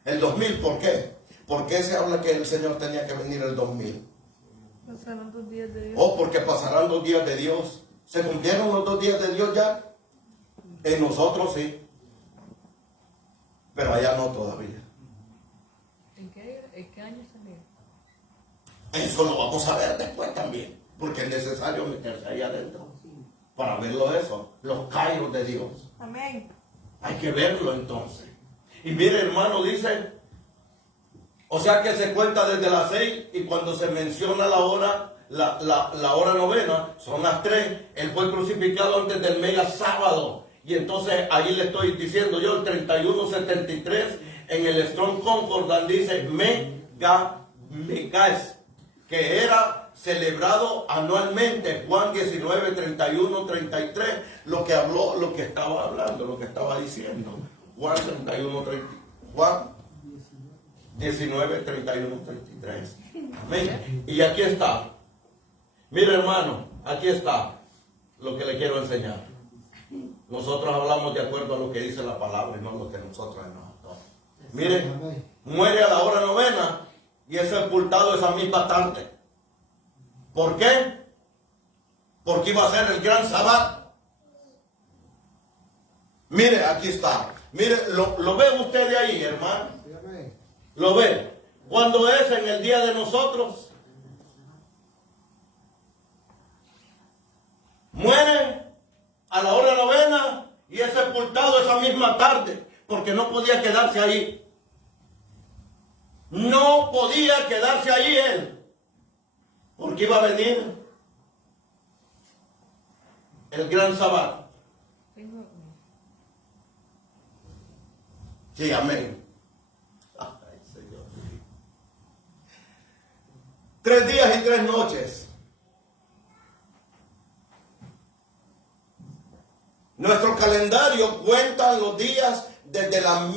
El 2000, ¿por qué? ¿Por qué se habla que el Señor tenía que venir el 2000? Pasarán 2 días de Dios. Oh, porque pasarán 2 días de Dios. ¿Se cumplieron los 2 días de Dios ya? En nosotros sí. Pero allá no todavía. ¿En qué año salió? Eso lo vamos a ver después también. Porque es necesario meterse ahí adentro. Para verlo eso. Los kairos de Dios. Amén. Hay que verlo entonces. Y mire, hermano, dice, o sea que se cuenta desde las 6 y cuando se menciona la hora, la hora novena, son las 3. Él fue crucificado antes del mega sábado. Y entonces ahí le estoy diciendo yo, el 3173, en el Strong Concordance dice Megas, que era celebrado anualmente. Juan 19, 31, 33, lo que habló, lo que estaba hablando, lo que estaba diciendo. Juan 31, 30, Juan 19, 31, 33. Amén. Y aquí está. Mire, hermano, aquí está lo que le quiero enseñar. Nosotros hablamos de acuerdo a lo que dice la palabra y no lo que nosotros hemos. Mire, muere a la hora novena y es sepultado esa misma tarde. ¿Por qué? Porque iba a ser el gran sabbat. Mire, aquí está. Mire, lo ve usted de ahí, hermano. Lo ve. Cuando es en el día de nosotros, muere a la hora novena y es sepultado esa misma tarde, porque no podía quedarse ahí. No podía quedarse allí él, porque iba a venir el gran sábado. Sí, amén. Ay, Señor. 3 días y 3 noches. Nuestro calendario cuenta los días desde la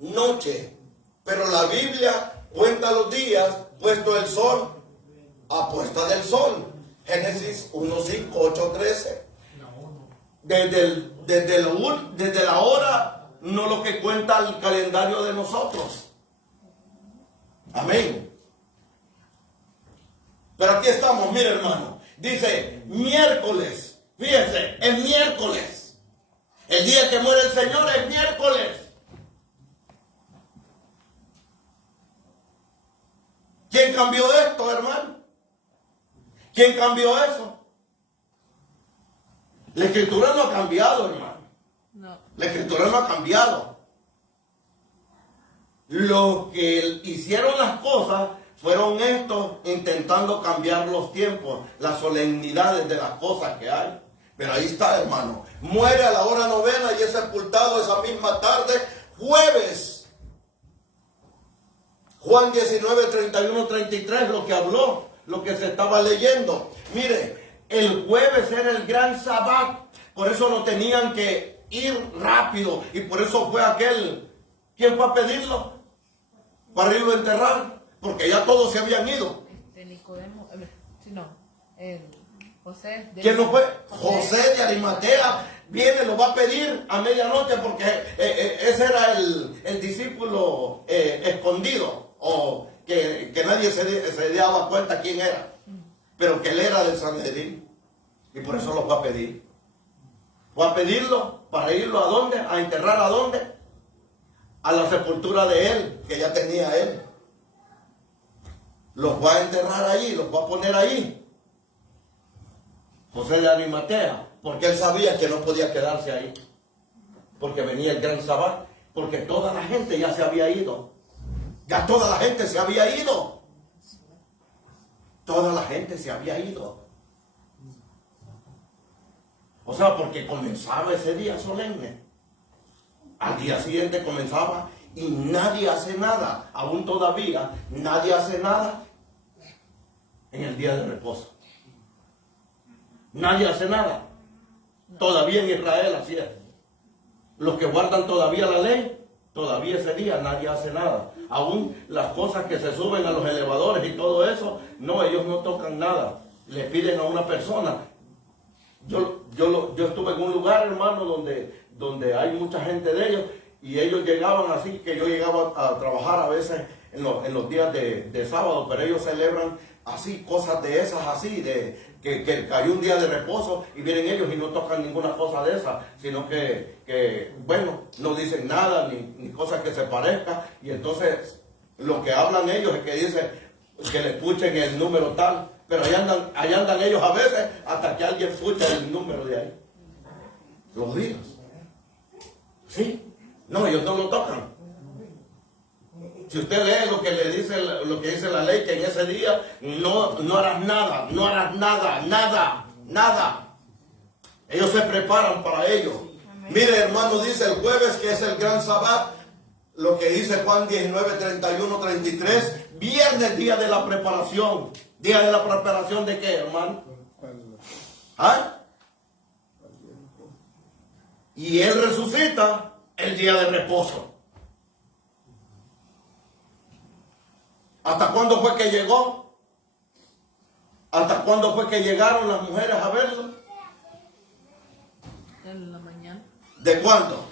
medianoche, pero la Biblia cuenta los días puesto el sol a puesta del sol. Génesis 1, 5, 8, 13. Desde la hora, no lo que cuenta el calendario de nosotros. Amén. Pero aquí estamos, mire hermano. Dice miércoles. Fíjense, es miércoles. El día que muere el Señor es miércoles. ¿Quién cambió esto, hermano? ¿Quién cambió eso? La escritura no ha cambiado, hermano. No. La escritura no ha cambiado. Lo que hicieron las cosas fueron estos intentando cambiar los tiempos, las solemnidades de las cosas que hay. Pero ahí está, hermano. Muere a la hora novena y es sepultado esa misma tarde, jueves. Juan 19, 31, 33, lo que habló, lo que se estaba leyendo. Mire, el jueves era el gran sabbat, por eso lo tenían que ir rápido. Y por eso fue aquel, ¿quién fue a pedirlo? Para irlo a enterrar, porque ya todos se habían ido. Nicodemo, sí, no, José. ¿Quién no fue? José de Arimatea viene, lo va a pedir a medianoche porque ese era el discípulo escondido, o que nadie se daba cuenta quién era, pero que él era del Sanedrín y por eso lo va a pedir. Va a pedirlo para irlo a dónde, a enterrar a dónde, a la sepultura de él, que ya tenía él. Los va a enterrar allí, los va a poner ahí. José de Arimatea, porque él sabía que no podía quedarse ahí, porque venía el gran sabbat, porque toda la gente ya se había ido, ya toda la gente se había ido, toda la gente se había ido. O sea, porque comenzaba ese día solemne, al día siguiente comenzaba y nadie hace nada, aún todavía nadie hace nada en el día de reposo. Nadie hace nada. Todavía en Israel así es. Los que guardan todavía la ley, todavía ese día nadie hace nada. Aún las cosas que se suben a los elevadores y todo eso, no, ellos no tocan nada. Le piden a una persona. Yo estuve en un lugar, hermano, donde hay mucha gente de ellos, y ellos llegaban así, que yo llegaba a trabajar a veces en los días de sábado, pero ellos celebran así, cosas de esas así, que cayó un día de reposo y vienen ellos y no tocan ninguna cosa de esas, sino que bueno, no dicen nada, ni cosas que se parezca, y entonces lo que hablan ellos es que dicen que le escuchen el número tal, pero allá andan ellos a veces hasta que alguien escuche el número de ahí. Los días. ¿Sí? No, ellos no lo tocan. Si usted lee lo que dice la ley, que en ese día no harás nada, no harás nada. Ellos se preparan para ello. Amén. Mire, hermano, dice el jueves que es el gran sabbat, lo que dice Juan 19, 31, 33, viernes, día de la preparación. ¿Día de la preparación de qué, hermano? ¿Ah? Y él resucita el día de reposo. ¿Hasta cuándo fue que llegó? ¿Hasta cuándo fue que llegaron las mujeres a verlo? En la mañana. ¿De cuándo?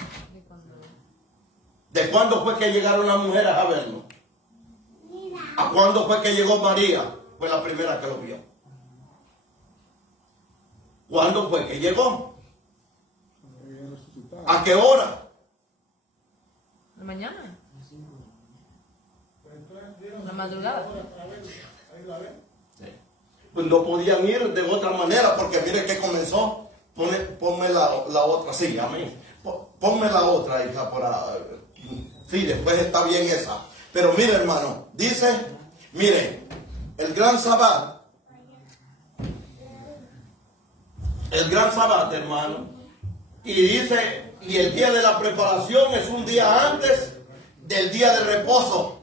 ¿De cuándo fue que llegaron las mujeres a verlo? ¿A cuándo fue que llegó María? Fue la primera que lo vio. ¿Cuándo fue que llegó? ¿A qué hora? La mañana. La madrugada. Pues no podían ir de otra manera, porque mire que comenzó. Ponme la otra, sí, amén. Ponme la otra, hija, sí, después está bien esa. Pero mire, hermano, dice, mire, el gran Sabbat, hermano, y dice, y el día de la preparación es un día antes del día de reposo.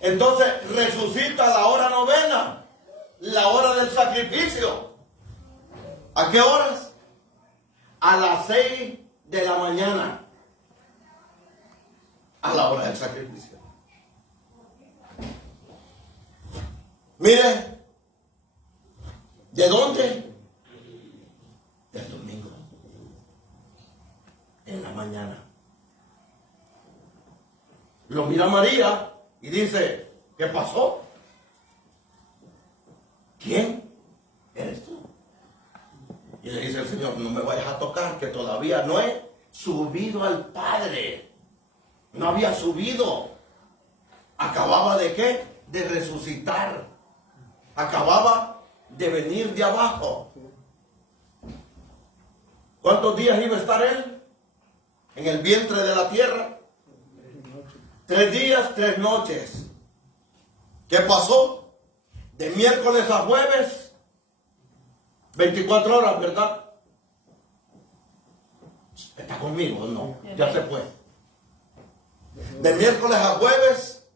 Entonces resucita a la hora novena, la hora del sacrificio. ¿A qué horas? A las 6 de la mañana, a la hora del sacrificio. Mire, ¿de dónde? Del domingo, en la mañana. Lo mira María y dice, ¿qué pasó? ¿Quién eres tú? Y le dice el Señor, no me vayas a tocar, que todavía no he subido al Padre. No había subido. ¿Acababa de qué? De resucitar. Acababa de venir de abajo. ¿Cuántos días iba a estar él? En el vientre de la tierra. 3 días, 3 noches. ¿Qué pasó? De miércoles a jueves, 24 horas, ¿verdad? ¿Está conmigo o no? Ya se fue. De miércoles a jueves,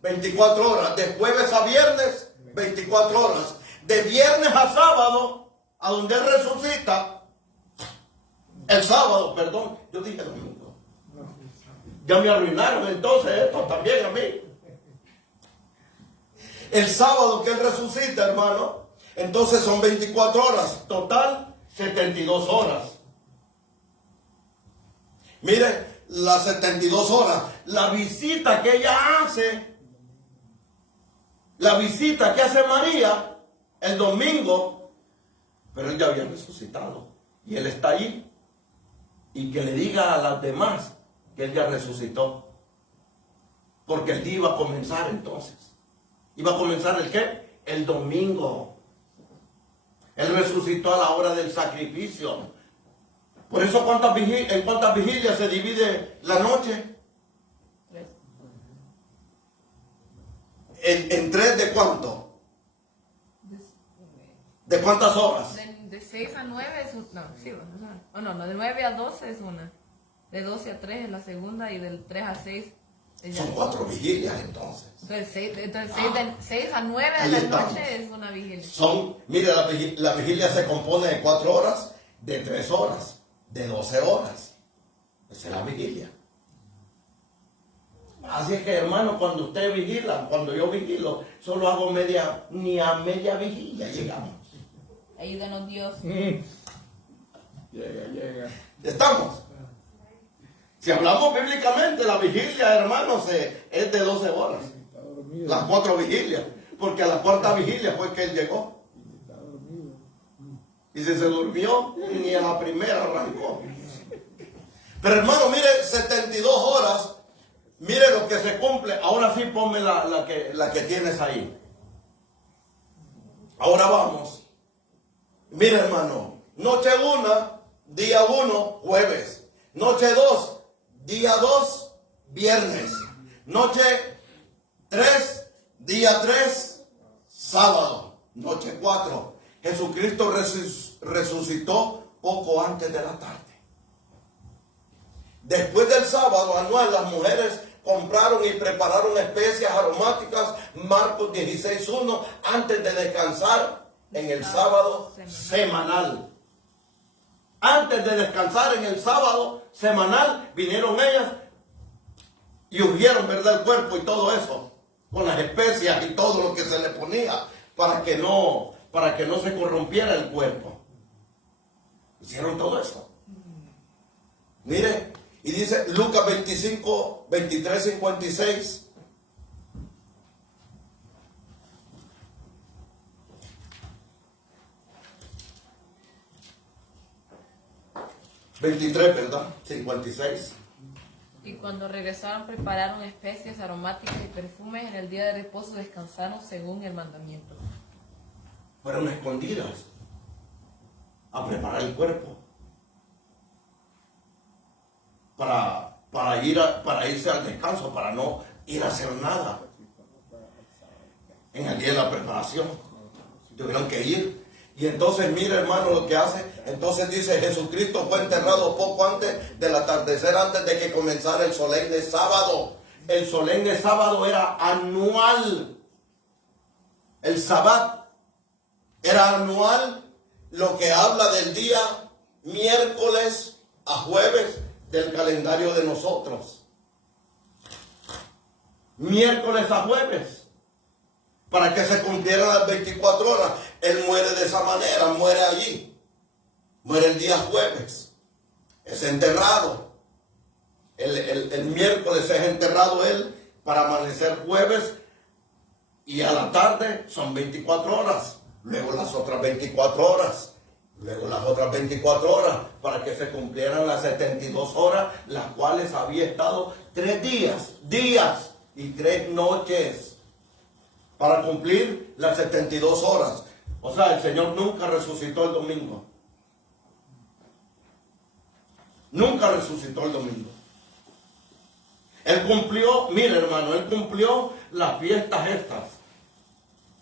24 horas. De jueves a viernes, 24 horas. De viernes a sábado, a donde él resucita. El sábado, perdón. Yo dije domingo. Ya me arruinaron entonces esto también a mí. El sábado que él resucita, hermano, entonces son 24 horas. Total, 72 horas. Mire, las 72 horas. La visita que ella hace, la visita que hace María el domingo, pero él ya había resucitado. Y él está ahí. Y que le diga a las demás que él ya resucitó. Porque el día iba a comenzar entonces. ¿Iba a comenzar el qué? El domingo. Él resucitó a la hora del sacrificio. Por eso, ¿en cuántas vigilias se divide la noche? 3. ¿En 3 de cuánto? ¿De cuántas horas? De 6 a 9 es una. No, sí, no, de 9 a 12 es una. De 12 a 3 es la segunda y del 3 a 6 es Son 4 vigilias entonces. Entonces 6 a 9 de Ahí la estamos. noche es una vigilia. Mire, la vigilia se compone de 4 horas, de 3 horas, de 12 horas. Esa es la vigilia. Así es que, hermano, cuando usted vigila, cuando yo vigilo, solo hago ni a media vigilia llegamos. Ayúdanos Dios. Llega. ¿Estamos? Si hablamos bíblicamente, la vigilia, hermanos, es de 12 horas. Está dormido. Las 4 vigilias. Porque a la 4ª vigilia fue que él llegó. Está dormido. Y si se durmió, ni a la primera arrancó. Pero hermano, mire, 72 horas. Mire lo que se cumple. Ahora sí ponme la que tienes ahí. Ahora vamos. Mire, hermano. Noche 1, día 1, jueves. Noche 2, día 2, viernes. Noche 3, día 3, sábado. Noche 4. Jesucristo resucitó poco antes de la tarde. Después del sábado anual, las mujeres compraron y prepararon especias aromáticas, Marcos 16:1, antes de descansar en el sábado semanal. Antes de descansar en el sábado semanal, vinieron ellas y ungieron, ¿verdad?, el cuerpo y todo eso, con las especias y todo lo que se le ponía, para que no se corrompiera el cuerpo. Hicieron todo eso. Mire, y dice Lucas 25, 23, 56. ¿verdad? 56. Y cuando regresaron prepararon especias aromáticas y perfumes. En el día de reposo descansaron según el mandamiento. Fueron escondidas a preparar el cuerpo para para irse al descanso, para no ir a hacer nada. En el día de la preparación tuvieron que ir. Y entonces mira, hermano, lo que hace. Entonces dice, Jesucristo fue enterrado poco antes del atardecer, antes de que comenzara el solemne sábado. El solemne sábado era anual. El sabbat era anual, lo que habla del día miércoles a jueves del calendario de nosotros. Miércoles a jueves. Para que se cumplieran las 24 horas. Él muere de esa manera, muere allí. Muere el día jueves. Es enterrado. El miércoles es enterrado él para amanecer jueves. Y a la tarde son 24 horas. Luego las otras 24 horas. Luego las otras 24 horas. Para que se cumplieran las 72 horas. Las cuales había estado 3 días y 3 noches. Para cumplir las 72 horas. O sea, el Señor nunca resucitó el domingo. Nunca resucitó el domingo. Él cumplió, mire hermano, él cumplió las fiestas estas.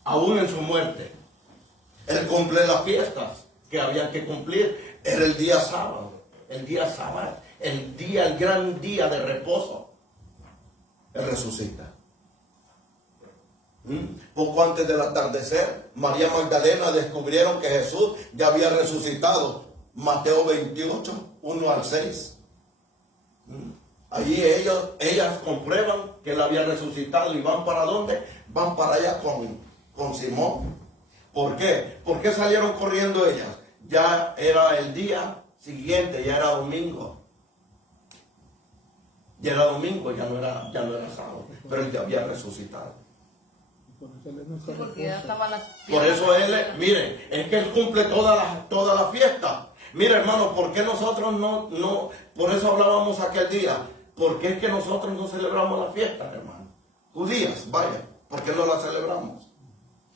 Aún en su muerte. Él cumple las fiestas que había que cumplir. Era el día sábado. El día sábado. El gran día de reposo. Él resucita. Poco antes del atardecer, María Magdalena descubrieron que Jesús ya había resucitado. Mateo 28, 1 al 6. Allí ellas comprueban que él había resucitado y van para ¿dónde? Van para allá con Simón. ¿Por qué? ¿Por qué salieron corriendo ellas? Ya era el día siguiente, ya era domingo. Ya era domingo, ya no era sábado, pero él ya había resucitado. Sí, porque ya estaba la Por eso él, mire, es que él cumple toda la fiesta. Mire hermano, ¿por qué nosotros no, por eso hablábamos aquel día? ¿Por qué es que nosotros no celebramos la fiesta, hermano? Judías, vaya, ¿por qué no la celebramos?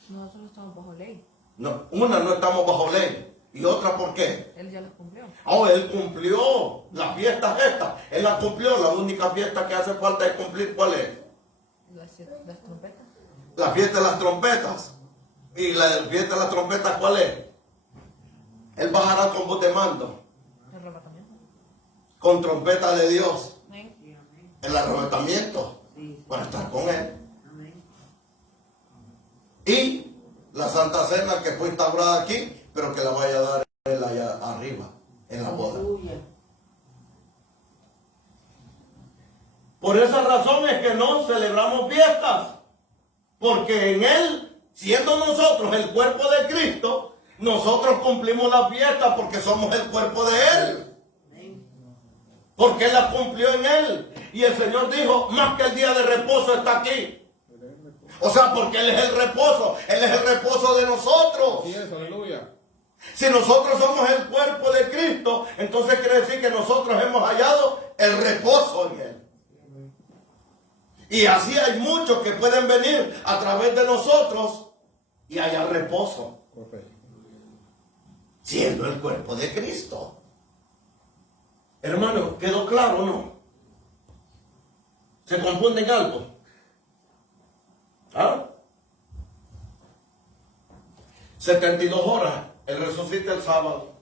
Nosotros estamos bajo ley. No, una, no estamos bajo ley. Y otra, ¿por qué? Él ya las cumplió. Oh, él cumplió las fiestas estas. Él las cumplió. La única fiesta que hace falta es cumplir, ¿cuál es? Las trompetas. La fiesta de las trompetas. ¿Y la fiesta de las trompetas cuál es? Él bajará con voz de mando. El arrebatamiento. Con trompeta de Dios. Amén. El arrebatamiento. Para estar con él. Y la Santa Cena que fue instaurada aquí, pero que la vaya a dar él allá arriba, en la boda. Por esa razón es que no celebramos fiestas. Porque en él, siendo nosotros el cuerpo de Cristo, nosotros cumplimos la fiesta porque somos el cuerpo de él. Porque él la cumplió en él. Y el Señor dijo, más que el día de reposo está aquí. O sea, porque él es el reposo. Él es el reposo de nosotros. Sí, aleluya. Si nosotros somos el cuerpo de Cristo, entonces quiere decir que nosotros hemos hallado el reposo en él. Y así hay muchos que pueden venir a través de nosotros y hallar reposo. Siendo el cuerpo de Cristo. Hermano, ¿quedó claro o no? ¿Se confunden algo? ¿Ah? 72 horas. Él resucita el sábado.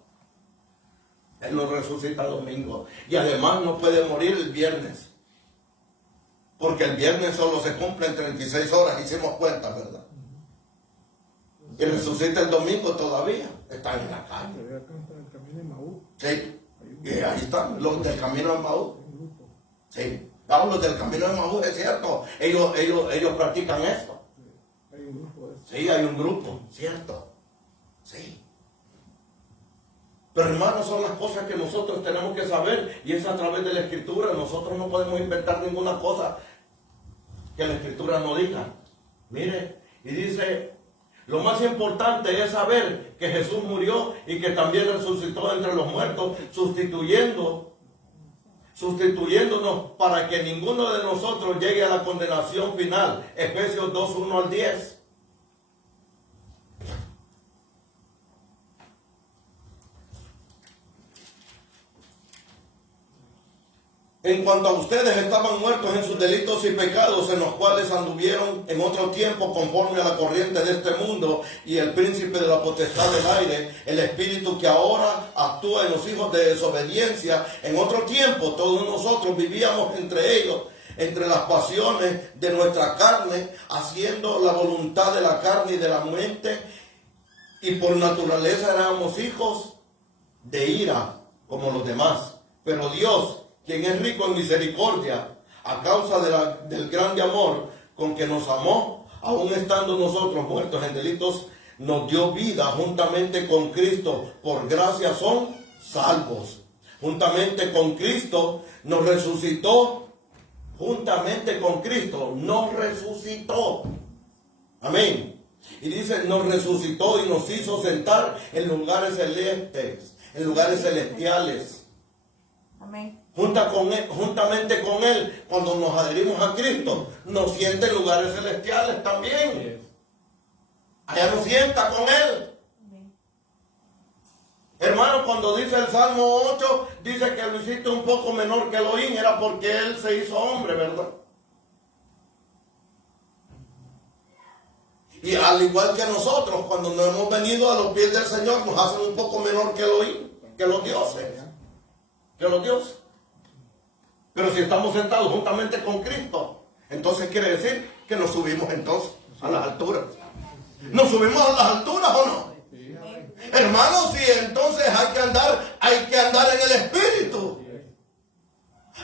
Él no resucita el domingo. Y además no puede morir el viernes. Porque el viernes solo se cumplen 36 horas. Hicimos cuenta, ¿verdad? Y resucita el domingo todavía. Están en la calle. Sí. Y ahí están los del camino de Maús. Sí. Los del camino de Maús, es cierto. Ellos practican esto. Sí, hay un grupo, cierto. Sí. Pero hermanos, son las cosas que nosotros tenemos que saber y es a través de la Escritura. Nosotros no podemos inventar ninguna cosa que la Escritura no diga. Mire, y dice, lo más importante es saber que Jesús murió y que también resucitó entre los muertos, sustituyéndonos para que ninguno de nosotros llegue a la condenación final. Efesios 2, 1 al 10. En cuanto a ustedes, estaban muertos en sus delitos y pecados, en los cuales anduvieron en otro tiempo conforme a la corriente de este mundo y el príncipe de la potestad del aire, el espíritu que ahora actúa en los hijos de desobediencia. En otro tiempo todos nosotros vivíamos entre ellos, entre las pasiones de nuestra carne, haciendo la voluntad de la carne y de la mente, y por naturaleza éramos hijos de ira como los demás. Pero Dios, quien es rico en misericordia, a causa del grande amor con que nos amó, aun estando nosotros muertos en delitos, nos dio vida juntamente con Cristo. Por gracia son salvos. Juntamente con Cristo nos resucitó. Juntamente con Cristo nos resucitó. Amén. Y dice, nos resucitó y nos hizo sentar en lugares celestes, en lugares celestiales. Amén. Juntamente con Él, cuando nos adherimos a Cristo, nos sienta en lugares celestiales también. Allá nos sienta con Él. Amén. Hermano, cuando dice el Salmo 8, dice que lo hiciste un poco menor que Elohim, era porque Él se hizo hombre, ¿verdad? Y al igual que nosotros, cuando nos hemos venido a los pies del Señor, nos hacen un poco menor que Elohim, que los dioses. Que los dioses. Pero si estamos sentados juntamente con Cristo, entonces quiere decir que nos subimos entonces a las alturas. ¿Nos subimos a las alturas o no? Hermanos, sí, entonces hay que andar en el Espíritu.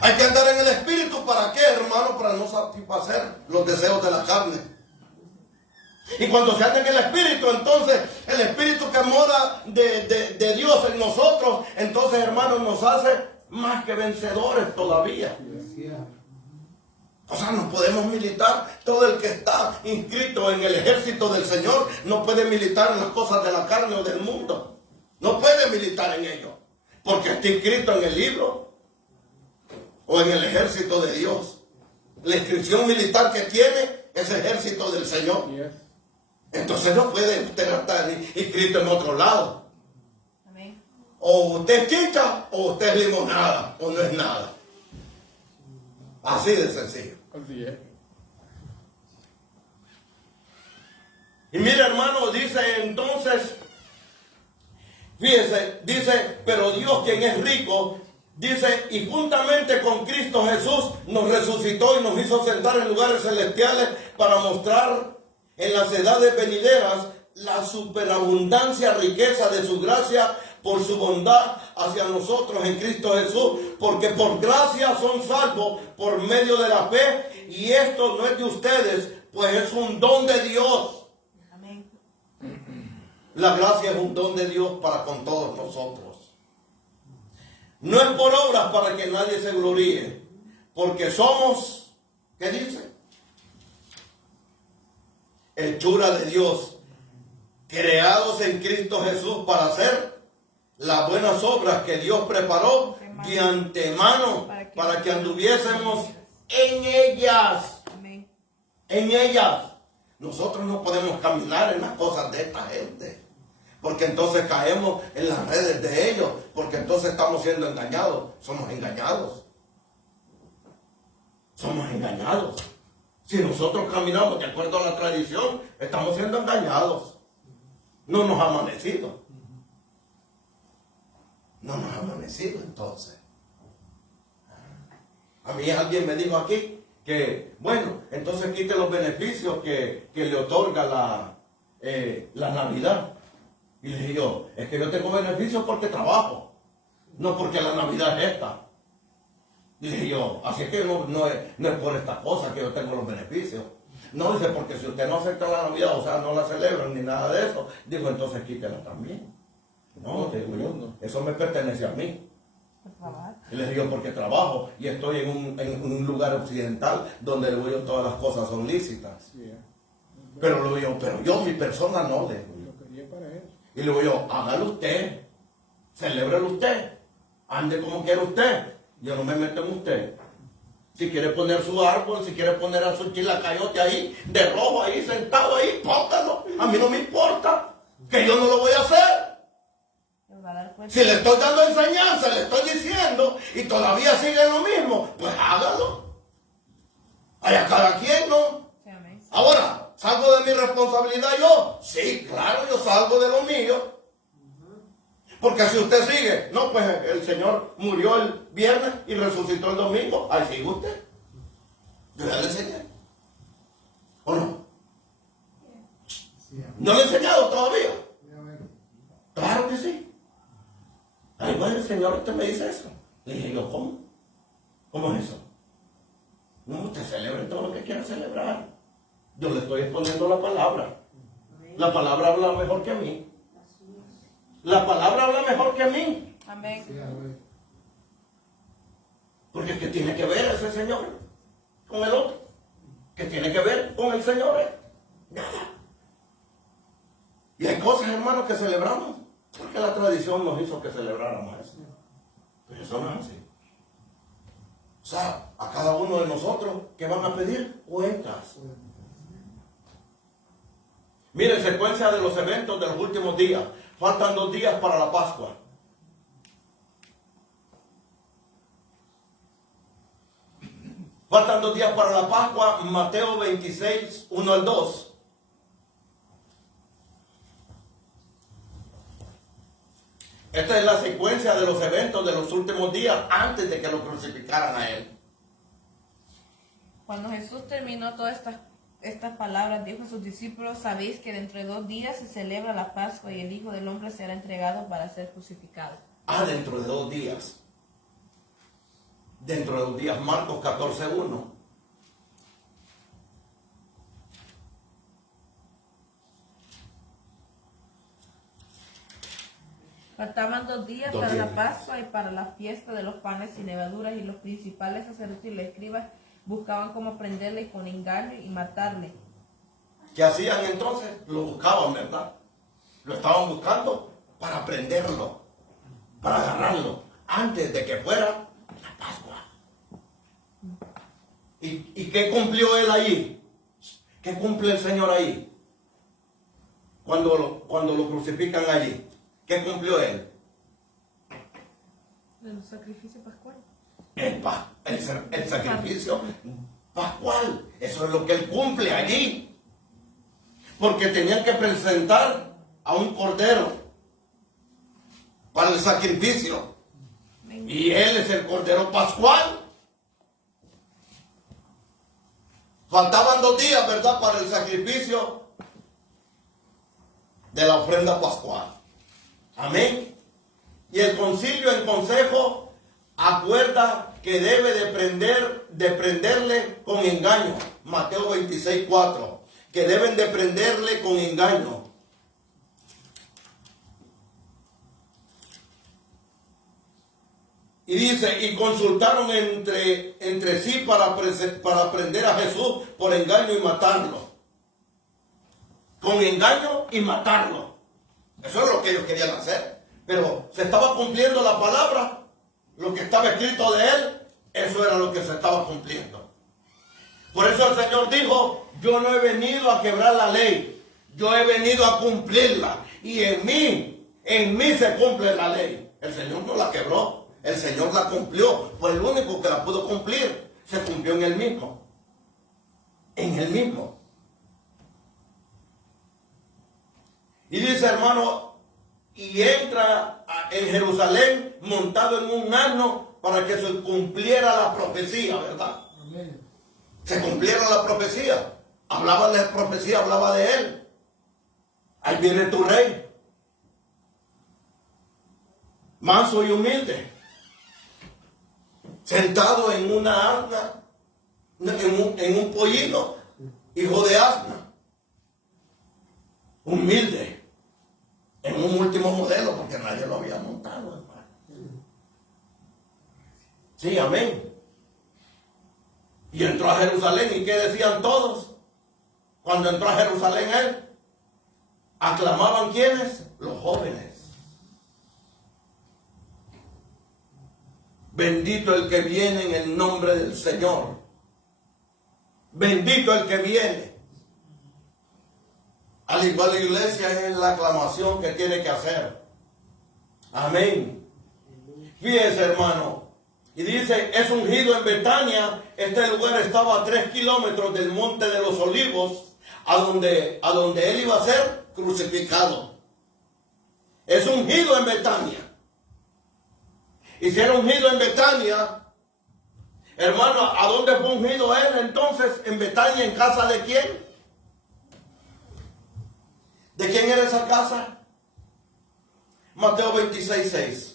Hay que andar en el Espíritu, ¿para qué, hermano? Para no satisfacer los deseos de la carne. Y cuando se anda en el Espíritu, entonces el Espíritu que mora de Dios en nosotros, entonces, hermanos, nos hace más que vencedores todavía. O sea, no podemos militar. Todo el que está inscrito en el ejército del Señor no puede militar en las cosas de la carne o del mundo. No puede militar en ello, porque está inscrito en el libro o en el ejército de Dios. La inscripción militar que tiene es ejército del Señor. Entonces no puede usted estar inscrito en otro lado. Amén. O usted es chicha o usted es limonada, o no es nada. Así de sencillo. Así es. Y mira, hermano, dice entonces, fíjese, dice, pero Dios, quien es rico, dice, y juntamente con Cristo Jesús nos resucitó y nos hizo sentar en lugares celestiales para mostrar en las edades venideras la superabundancia riqueza de su gracia por su bondad hacia nosotros en Cristo Jesús, porque por gracia son salvos por medio de la fe, y esto no es de ustedes, pues es un don de Dios. Amén. La gracia es un don de Dios para con todos nosotros. No es por obras para que nadie se gloríe, porque somos, ¿qué dice? Hechura de Dios, creados en Cristo Jesús para hacer las buenas obras que Dios preparó de antemano para que anduviésemos en ellas. Amén. En ellas. Nosotros no podemos caminar en las cosas de esta gente, porque entonces caemos en las redes de ellos, porque entonces estamos siendo engañados. Somos engañados. Somos engañados. Si nosotros caminamos de acuerdo a la tradición, estamos siendo engañados. No nos ha amanecido. No nos ha amanecido entonces. A mí alguien me dijo aquí que, bueno, entonces quite los beneficios que le otorga la Navidad. Y le dije yo, es que yo tengo beneficios porque trabajo, no porque la Navidad es esta. Y dije yo, así es que no es por esta cosa que yo tengo los beneficios. No, dice, porque si usted no acepta la Navidad, o sea, no la celebran ni nada de eso, digo, entonces quítela también. No, te digo yo, eso me pertenece a mí. Y les digo, porque trabajo y estoy en un lugar occidental donde le digo yo, todas las cosas son lícitas. Pero le digo pero yo, mi persona no, le digo yo. Y le digo yo, hágalo usted, celébrelo usted, ande como quiera usted. Yo no me meto en usted. Si quiere poner su árbol, si quiere poner a su chilacayote ahí, de rojo ahí, sentado ahí, póngalo. A mí no me importa, que yo no lo voy a hacer. va a dar cuenta. Si le estoy dando enseñanza, le estoy diciendo y todavía sigue lo mismo, pues hágalo. Hay a cada quien, ¿no? Sí, amén. Ahora, ¿salgo de mi responsabilidad yo? Sí, claro, yo salgo de lo mío. Porque si usted sigue, no, pues el Señor murió el viernes y resucitó el domingo. Ahí sigue usted. Yo ya le enseñé. ¿O no? ¿No le he enseñado todavía? Claro que sí. Ay, bueno, el Señor, usted me dice eso. Le dije yo, ¿cómo? ¿Cómo es eso? No, usted celebre todo lo que quiera celebrar. Yo le estoy exponiendo la palabra. La palabra habla mejor que a mí. La palabra habla mejor que a mí. Amén. Porque es que tiene que ver ese Señor con el otro. Que tiene que ver con el Señor. Nada. Y hay cosas, hermanos, que celebramos porque la tradición nos hizo que celebráramos eso. Pero eso no es así. O sea, a cada uno de nosotros que van a pedir cuentas. Miren, secuencia de los eventos de los últimos días. Faltan 2 días para la Pascua. Faltan 2 días para la Pascua. Mateo 26, 1 al 2. Esta es la secuencia de los eventos de los últimos días antes de que lo crucificaran a él. Cuando Jesús terminó todas estas palabras, dijo a sus discípulos: sabéis que dentro de 2 días se celebra la Pascua y el Hijo del Hombre será entregado para ser crucificado. Dentro de 2 días. Dentro de 2 días. Marcos 14, 1. Faltaban 2 días 2 para la días. Pascua y para la fiesta de los panes sin levaduras, y los principales sacerdotes y los escribas buscaban cómo prenderle con engaño y matarle. ¿Qué hacían entonces? Lo buscaban, ¿verdad? Lo estaban buscando para prenderlo, para agarrarlo, antes de que fuera la Pascua. ¿Y qué cumplió él ahí? ¿Qué cumple el Señor ahí? Cuando lo crucifican allí. ¿Qué cumplió él? El sacrificio pascual. El sacrificio pascual. Eso es lo que él cumple allí. Porque tenían que presentar a un cordero para el sacrificio. Y él es el cordero pascual. Faltaban 2 días, ¿verdad?, para el sacrificio de la ofrenda pascual. Amén. Y el concilio en consejo acuerda que debe de prenderle con engaño. Mateo 26, 4. Que deben de prenderle con engaño. Y dice, y consultaron entre sí para prender a Jesús por engaño y matarlo. Con engaño y matarlo. Eso es lo que ellos querían hacer. Pero se estaba cumpliendo la palabra. Lo que estaba escrito de él, eso era lo que se estaba cumpliendo. Por eso el Señor dijo: yo no he venido a quebrar la ley, yo he venido a cumplirla. Y en mí se cumple la ley. El Señor no la quebró, el Señor la cumplió. Fue el único que la pudo cumplir. Se cumplió en él mismo. En él mismo. Y dice, hermano, y entra en Jerusalén montado en un asno para que se cumpliera la profecía, ¿verdad? Amén. Se cumpliera la profecía. Hablaba de la profecía, hablaba de él. Ahí viene tu rey. Manso y humilde. Sentado en una asna, en un pollino, hijo de asna. Humilde. En un último modelo, porque nadie lo había montado, hermano. Sí, amén. Y entró a Jerusalén, ¿y qué decían todos? Cuando entró a Jerusalén él, aclamaban ¿quiénes? Los jóvenes. Bendito el que viene en el nombre del Señor. Bendito el que viene. Al igual la iglesia es la aclamación que tiene que hacer. Amén. Fíjense, hermano. Y dice, es ungido en Betania. Este lugar estaba a 3 kilómetros del monte de los Olivos, a donde él iba a ser crucificado. Es ungido en Betania. Y si era ungido en Betania, hermano, ¿a dónde fue ungido él entonces? En Betania, ¿en casa de quién? ¿De quién era esa casa? Mateo 26:6.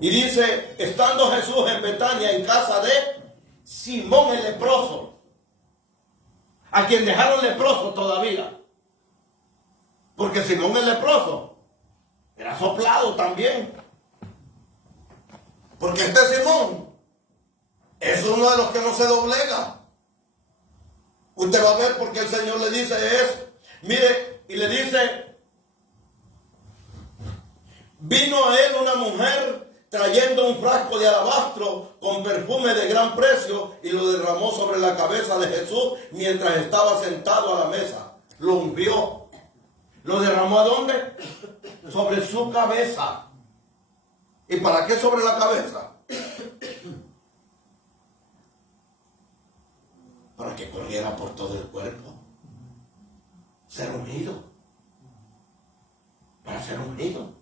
Y dice, estando Jesús en Betania, en casa de Simón el leproso, a quien dejaron leproso todavía, porque Simón el leproso era soplado también, porque este Simón es uno de los que no se doblega. Usted va a ver porque el Señor le dice mire, y le dice, vino a él una mujer trayendo un frasco de alabastro con perfume de gran precio y lo derramó sobre la cabeza de Jesús mientras estaba sentado a la mesa. Lo ungió. ¿Lo derramó a dónde? Sobre su cabeza. ¿Y para qué sobre la cabeza? Para que corriera por todo el cuerpo. Ser ungido. Para ser ungido.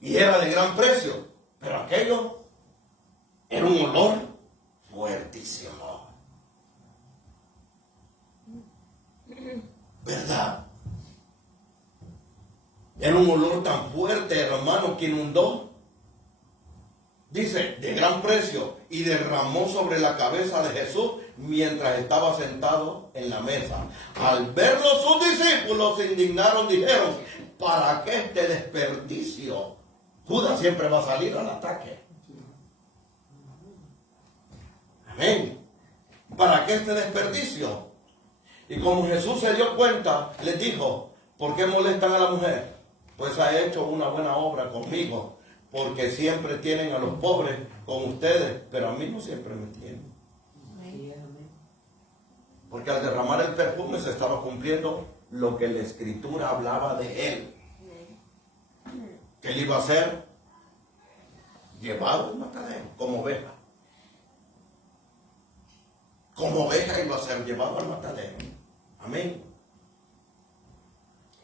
Y era de gran precio, pero aquello era un olor fuertísimo. ¿Verdad? Era un olor tan fuerte, hermano, que inundó. Dice, de gran precio, y derramó sobre la cabeza de Jesús mientras estaba sentado en la mesa. Al verlo sus discípulos se indignaron, dijeron, ¿para qué este desperdicio? Judas siempre va a salir al ataque. Amén. ¿Para qué este desperdicio? Y como Jesús se dio cuenta, les dijo, ¿por qué molestan a la mujer? Pues ha hecho una buena obra conmigo, porque siempre tienen a los pobres con ustedes, pero a mí no siempre me tienen. Porque al derramar el perfume se estaba cumpliendo lo que la Escritura hablaba de él. Que él iba a ser llevado al matadero como oveja. Como oveja iba a ser llevado al matadero. Amén.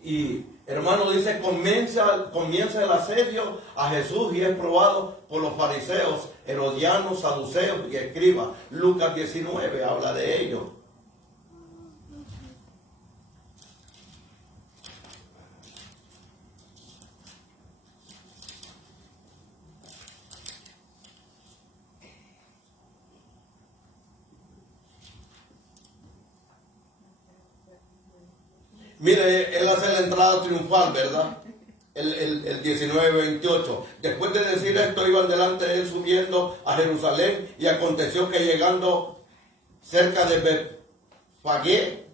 Y hermano dice, comienza el asedio a Jesús y es probado por los fariseos, herodianos, saduceos y escribas. Lucas 19 habla de ello. Mire, él hace la entrada triunfal, ¿verdad? El 19:28. Después de decir esto, iban delante de él subiendo a Jerusalén, y aconteció que llegando cerca de Betfagé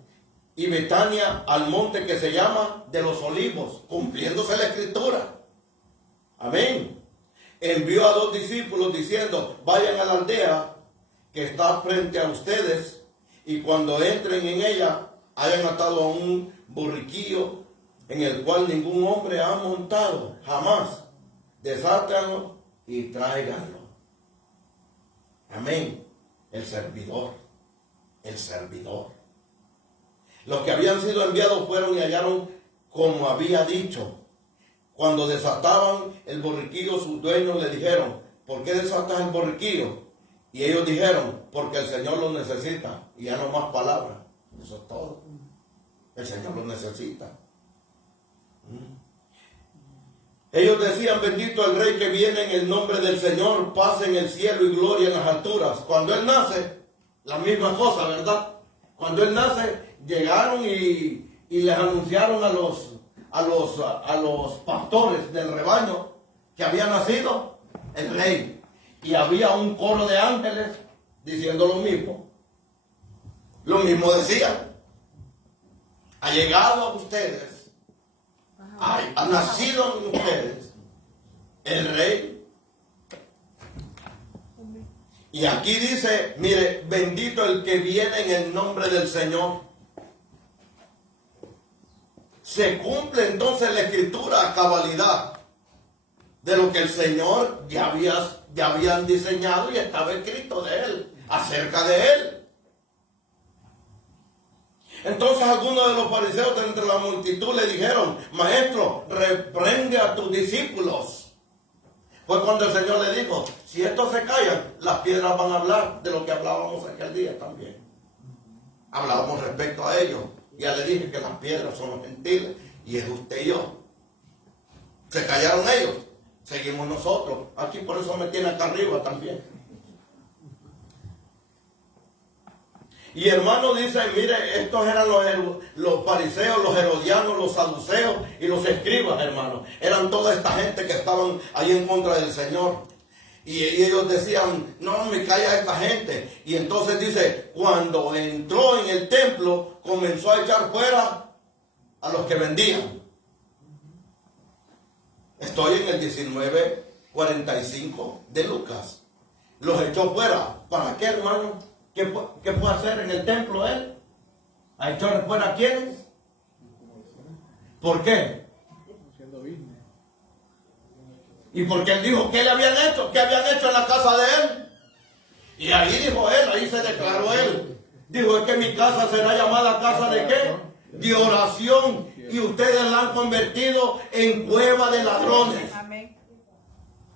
y Betania, al monte que se llama de los Olivos, cumpliéndose la Escritura. Amén. Envió a 2 discípulos diciendo, vayan a la aldea que está frente a ustedes, y cuando entren en ella, hayan atado a un borriquillo en el cual ningún hombre ha montado jamás. Desátanlo y tráiganlo. Amén. El servidor. Los que habían sido enviados fueron y hallaron como había dicho. Cuando desataban el borriquillo, sus dueños le dijeron, ¿por qué desatas el borriquillo? Y ellos dijeron, porque el Señor lo necesita. Y ya no más palabras. Eso es todo. El Señor lo necesita. Ellos decían, bendito el Rey que viene en el nombre del Señor, paz en el cielo y gloria en las alturas. Cuando Él nace, la misma cosa, ¿verdad? Cuando Él nace, llegaron y les anunciaron a los pastores del rebaño que había nacido el Rey. Y había un coro de ángeles diciendo lo mismo. Lo mismo decían. Ha llegado a ustedes, ha nacido en ustedes el Rey. Y aquí dice, mire, bendito el que viene en el nombre del Señor. se cumple entonces la escritura a cabalidad de lo que el Señor ya habían diseñado y estaba escrito de Él, acerca de Él. Entonces algunos de los fariseos de entre la multitud le dijeron: Maestro, reprende a tus discípulos. Fue cuando el Señor le dijo: si estos se callan, las piedras van a hablar de lo que hablábamos aquel día también. Hablábamos respecto a ellos. Ya le dije que las piedras son los gentiles y es usted y yo. Se callaron ellos, seguimos nosotros. Aquí por eso me tiene acá arriba también. Y hermano dice: mire, estos eran los fariseos, los herodianos, los saduceos y los escribas, hermano. Eran toda esta gente que estaban ahí en contra del Señor. Y ellos decían: no, me calla esta gente. Y entonces dice: cuando entró en el templo, comenzó a echar fuera a los que vendían. Estoy en el 19:45 de Lucas. Los echó fuera. ¿Para qué, hermano? ¿Qué fue a hacer en el templo él? ¿A echar fuera a quiénes? ¿Por qué? Y porque él dijo: ¿qué le habían hecho? ¿Qué habían hecho en la casa de él? Y ahí dijo él, ahí se declaró él. Dijo: es que mi casa será llamada casa de ¿qué? De oración. Y ustedes la han convertido en cueva de ladrones. Amén.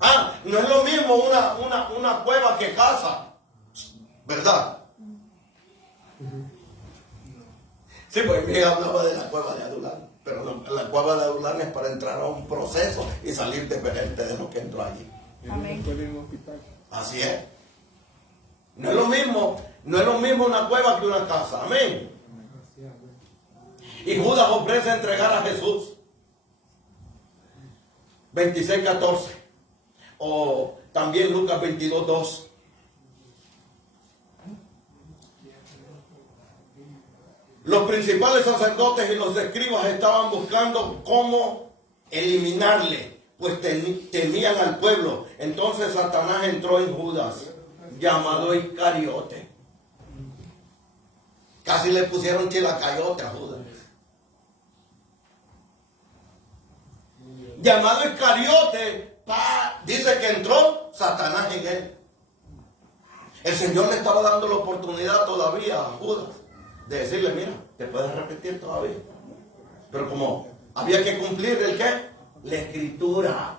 Ah, no es lo mismo una cueva que casa, ¿verdad? Sí, pues me hablaba de la cueva de Adulán, pero no, la cueva de Adulán es para entrar a un proceso y salir diferente de lo que entró allí. Amén. Así es. No es lo mismo una cueva que una casa. Amén. Y Judas ofrece entregar a Jesús. 26:14. O también Lucas 22:2. Los principales sacerdotes y los escribas estaban buscando cómo eliminarle, pues temían al pueblo. Entonces Satanás entró en Judas, llamado Iscariote. Casi le pusieron chilacayote a Judas. Llamado Iscariote, dice que entró Satanás en él. El Señor le estaba dando la oportunidad todavía a Judas de decirle: mira, te puedes arrepentir todavía. Pero como había que cumplir el ¿qué? La escritura.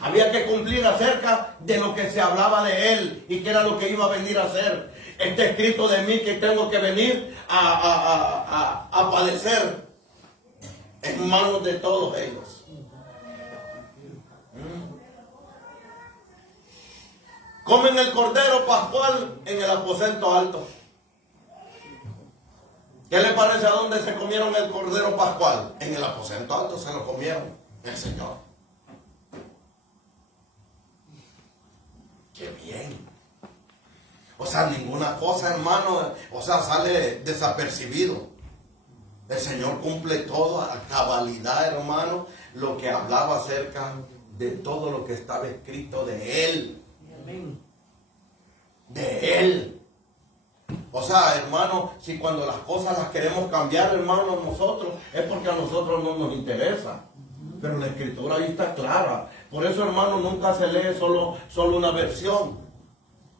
Había que cumplir acerca de lo que se hablaba de él y que era lo que iba a venir a hacer. Está escrito de mí que tengo que venir a padecer en manos de todos ellos. Comen el cordero pascual en el aposento alto. ¿Qué le parece a dónde se comieron el cordero pascual? En el aposento alto se lo comieron el Señor. ¡Qué bien! O sea, ninguna cosa, hermano, sale desapercibido. El Señor cumple todo a cabalidad, hermano, lo que hablaba acerca de todo lo que estaba escrito de Él. De Él. O sea, hermano, si cuando las cosas las queremos cambiar, hermano, nosotros, es porque a nosotros no nos interesa. Pero la escritura ahí está clara. Por eso, hermano, nunca se lee solo una versión.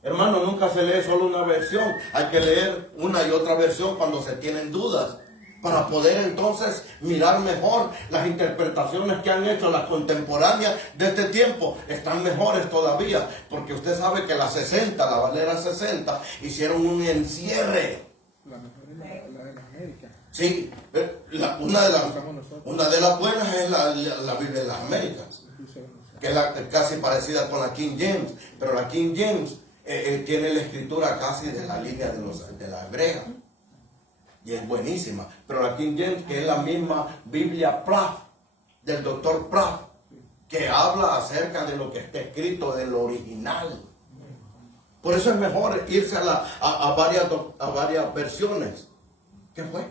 Hermano, nunca se lee solo una versión. Hay que leer una y otra versión cuando se tienen dudas, para poder entonces mirar mejor las interpretaciones que han hecho las contemporáneas de este tiempo. Están mejores todavía, porque usted sabe que la Valera 60, hicieron un encierre. La de la América. Sí, una de las buenas es la Biblia de las Américas, que es casi parecida con la King James, pero la King James tiene la escritura casi de la línea de la hebrea. Y es buenísima. Pero la King James, que es la misma Biblia Pratt, del doctor Pratt, que habla acerca de lo que está escrito del original. Por eso es mejor irse a varias versiones. ¿Qué fue?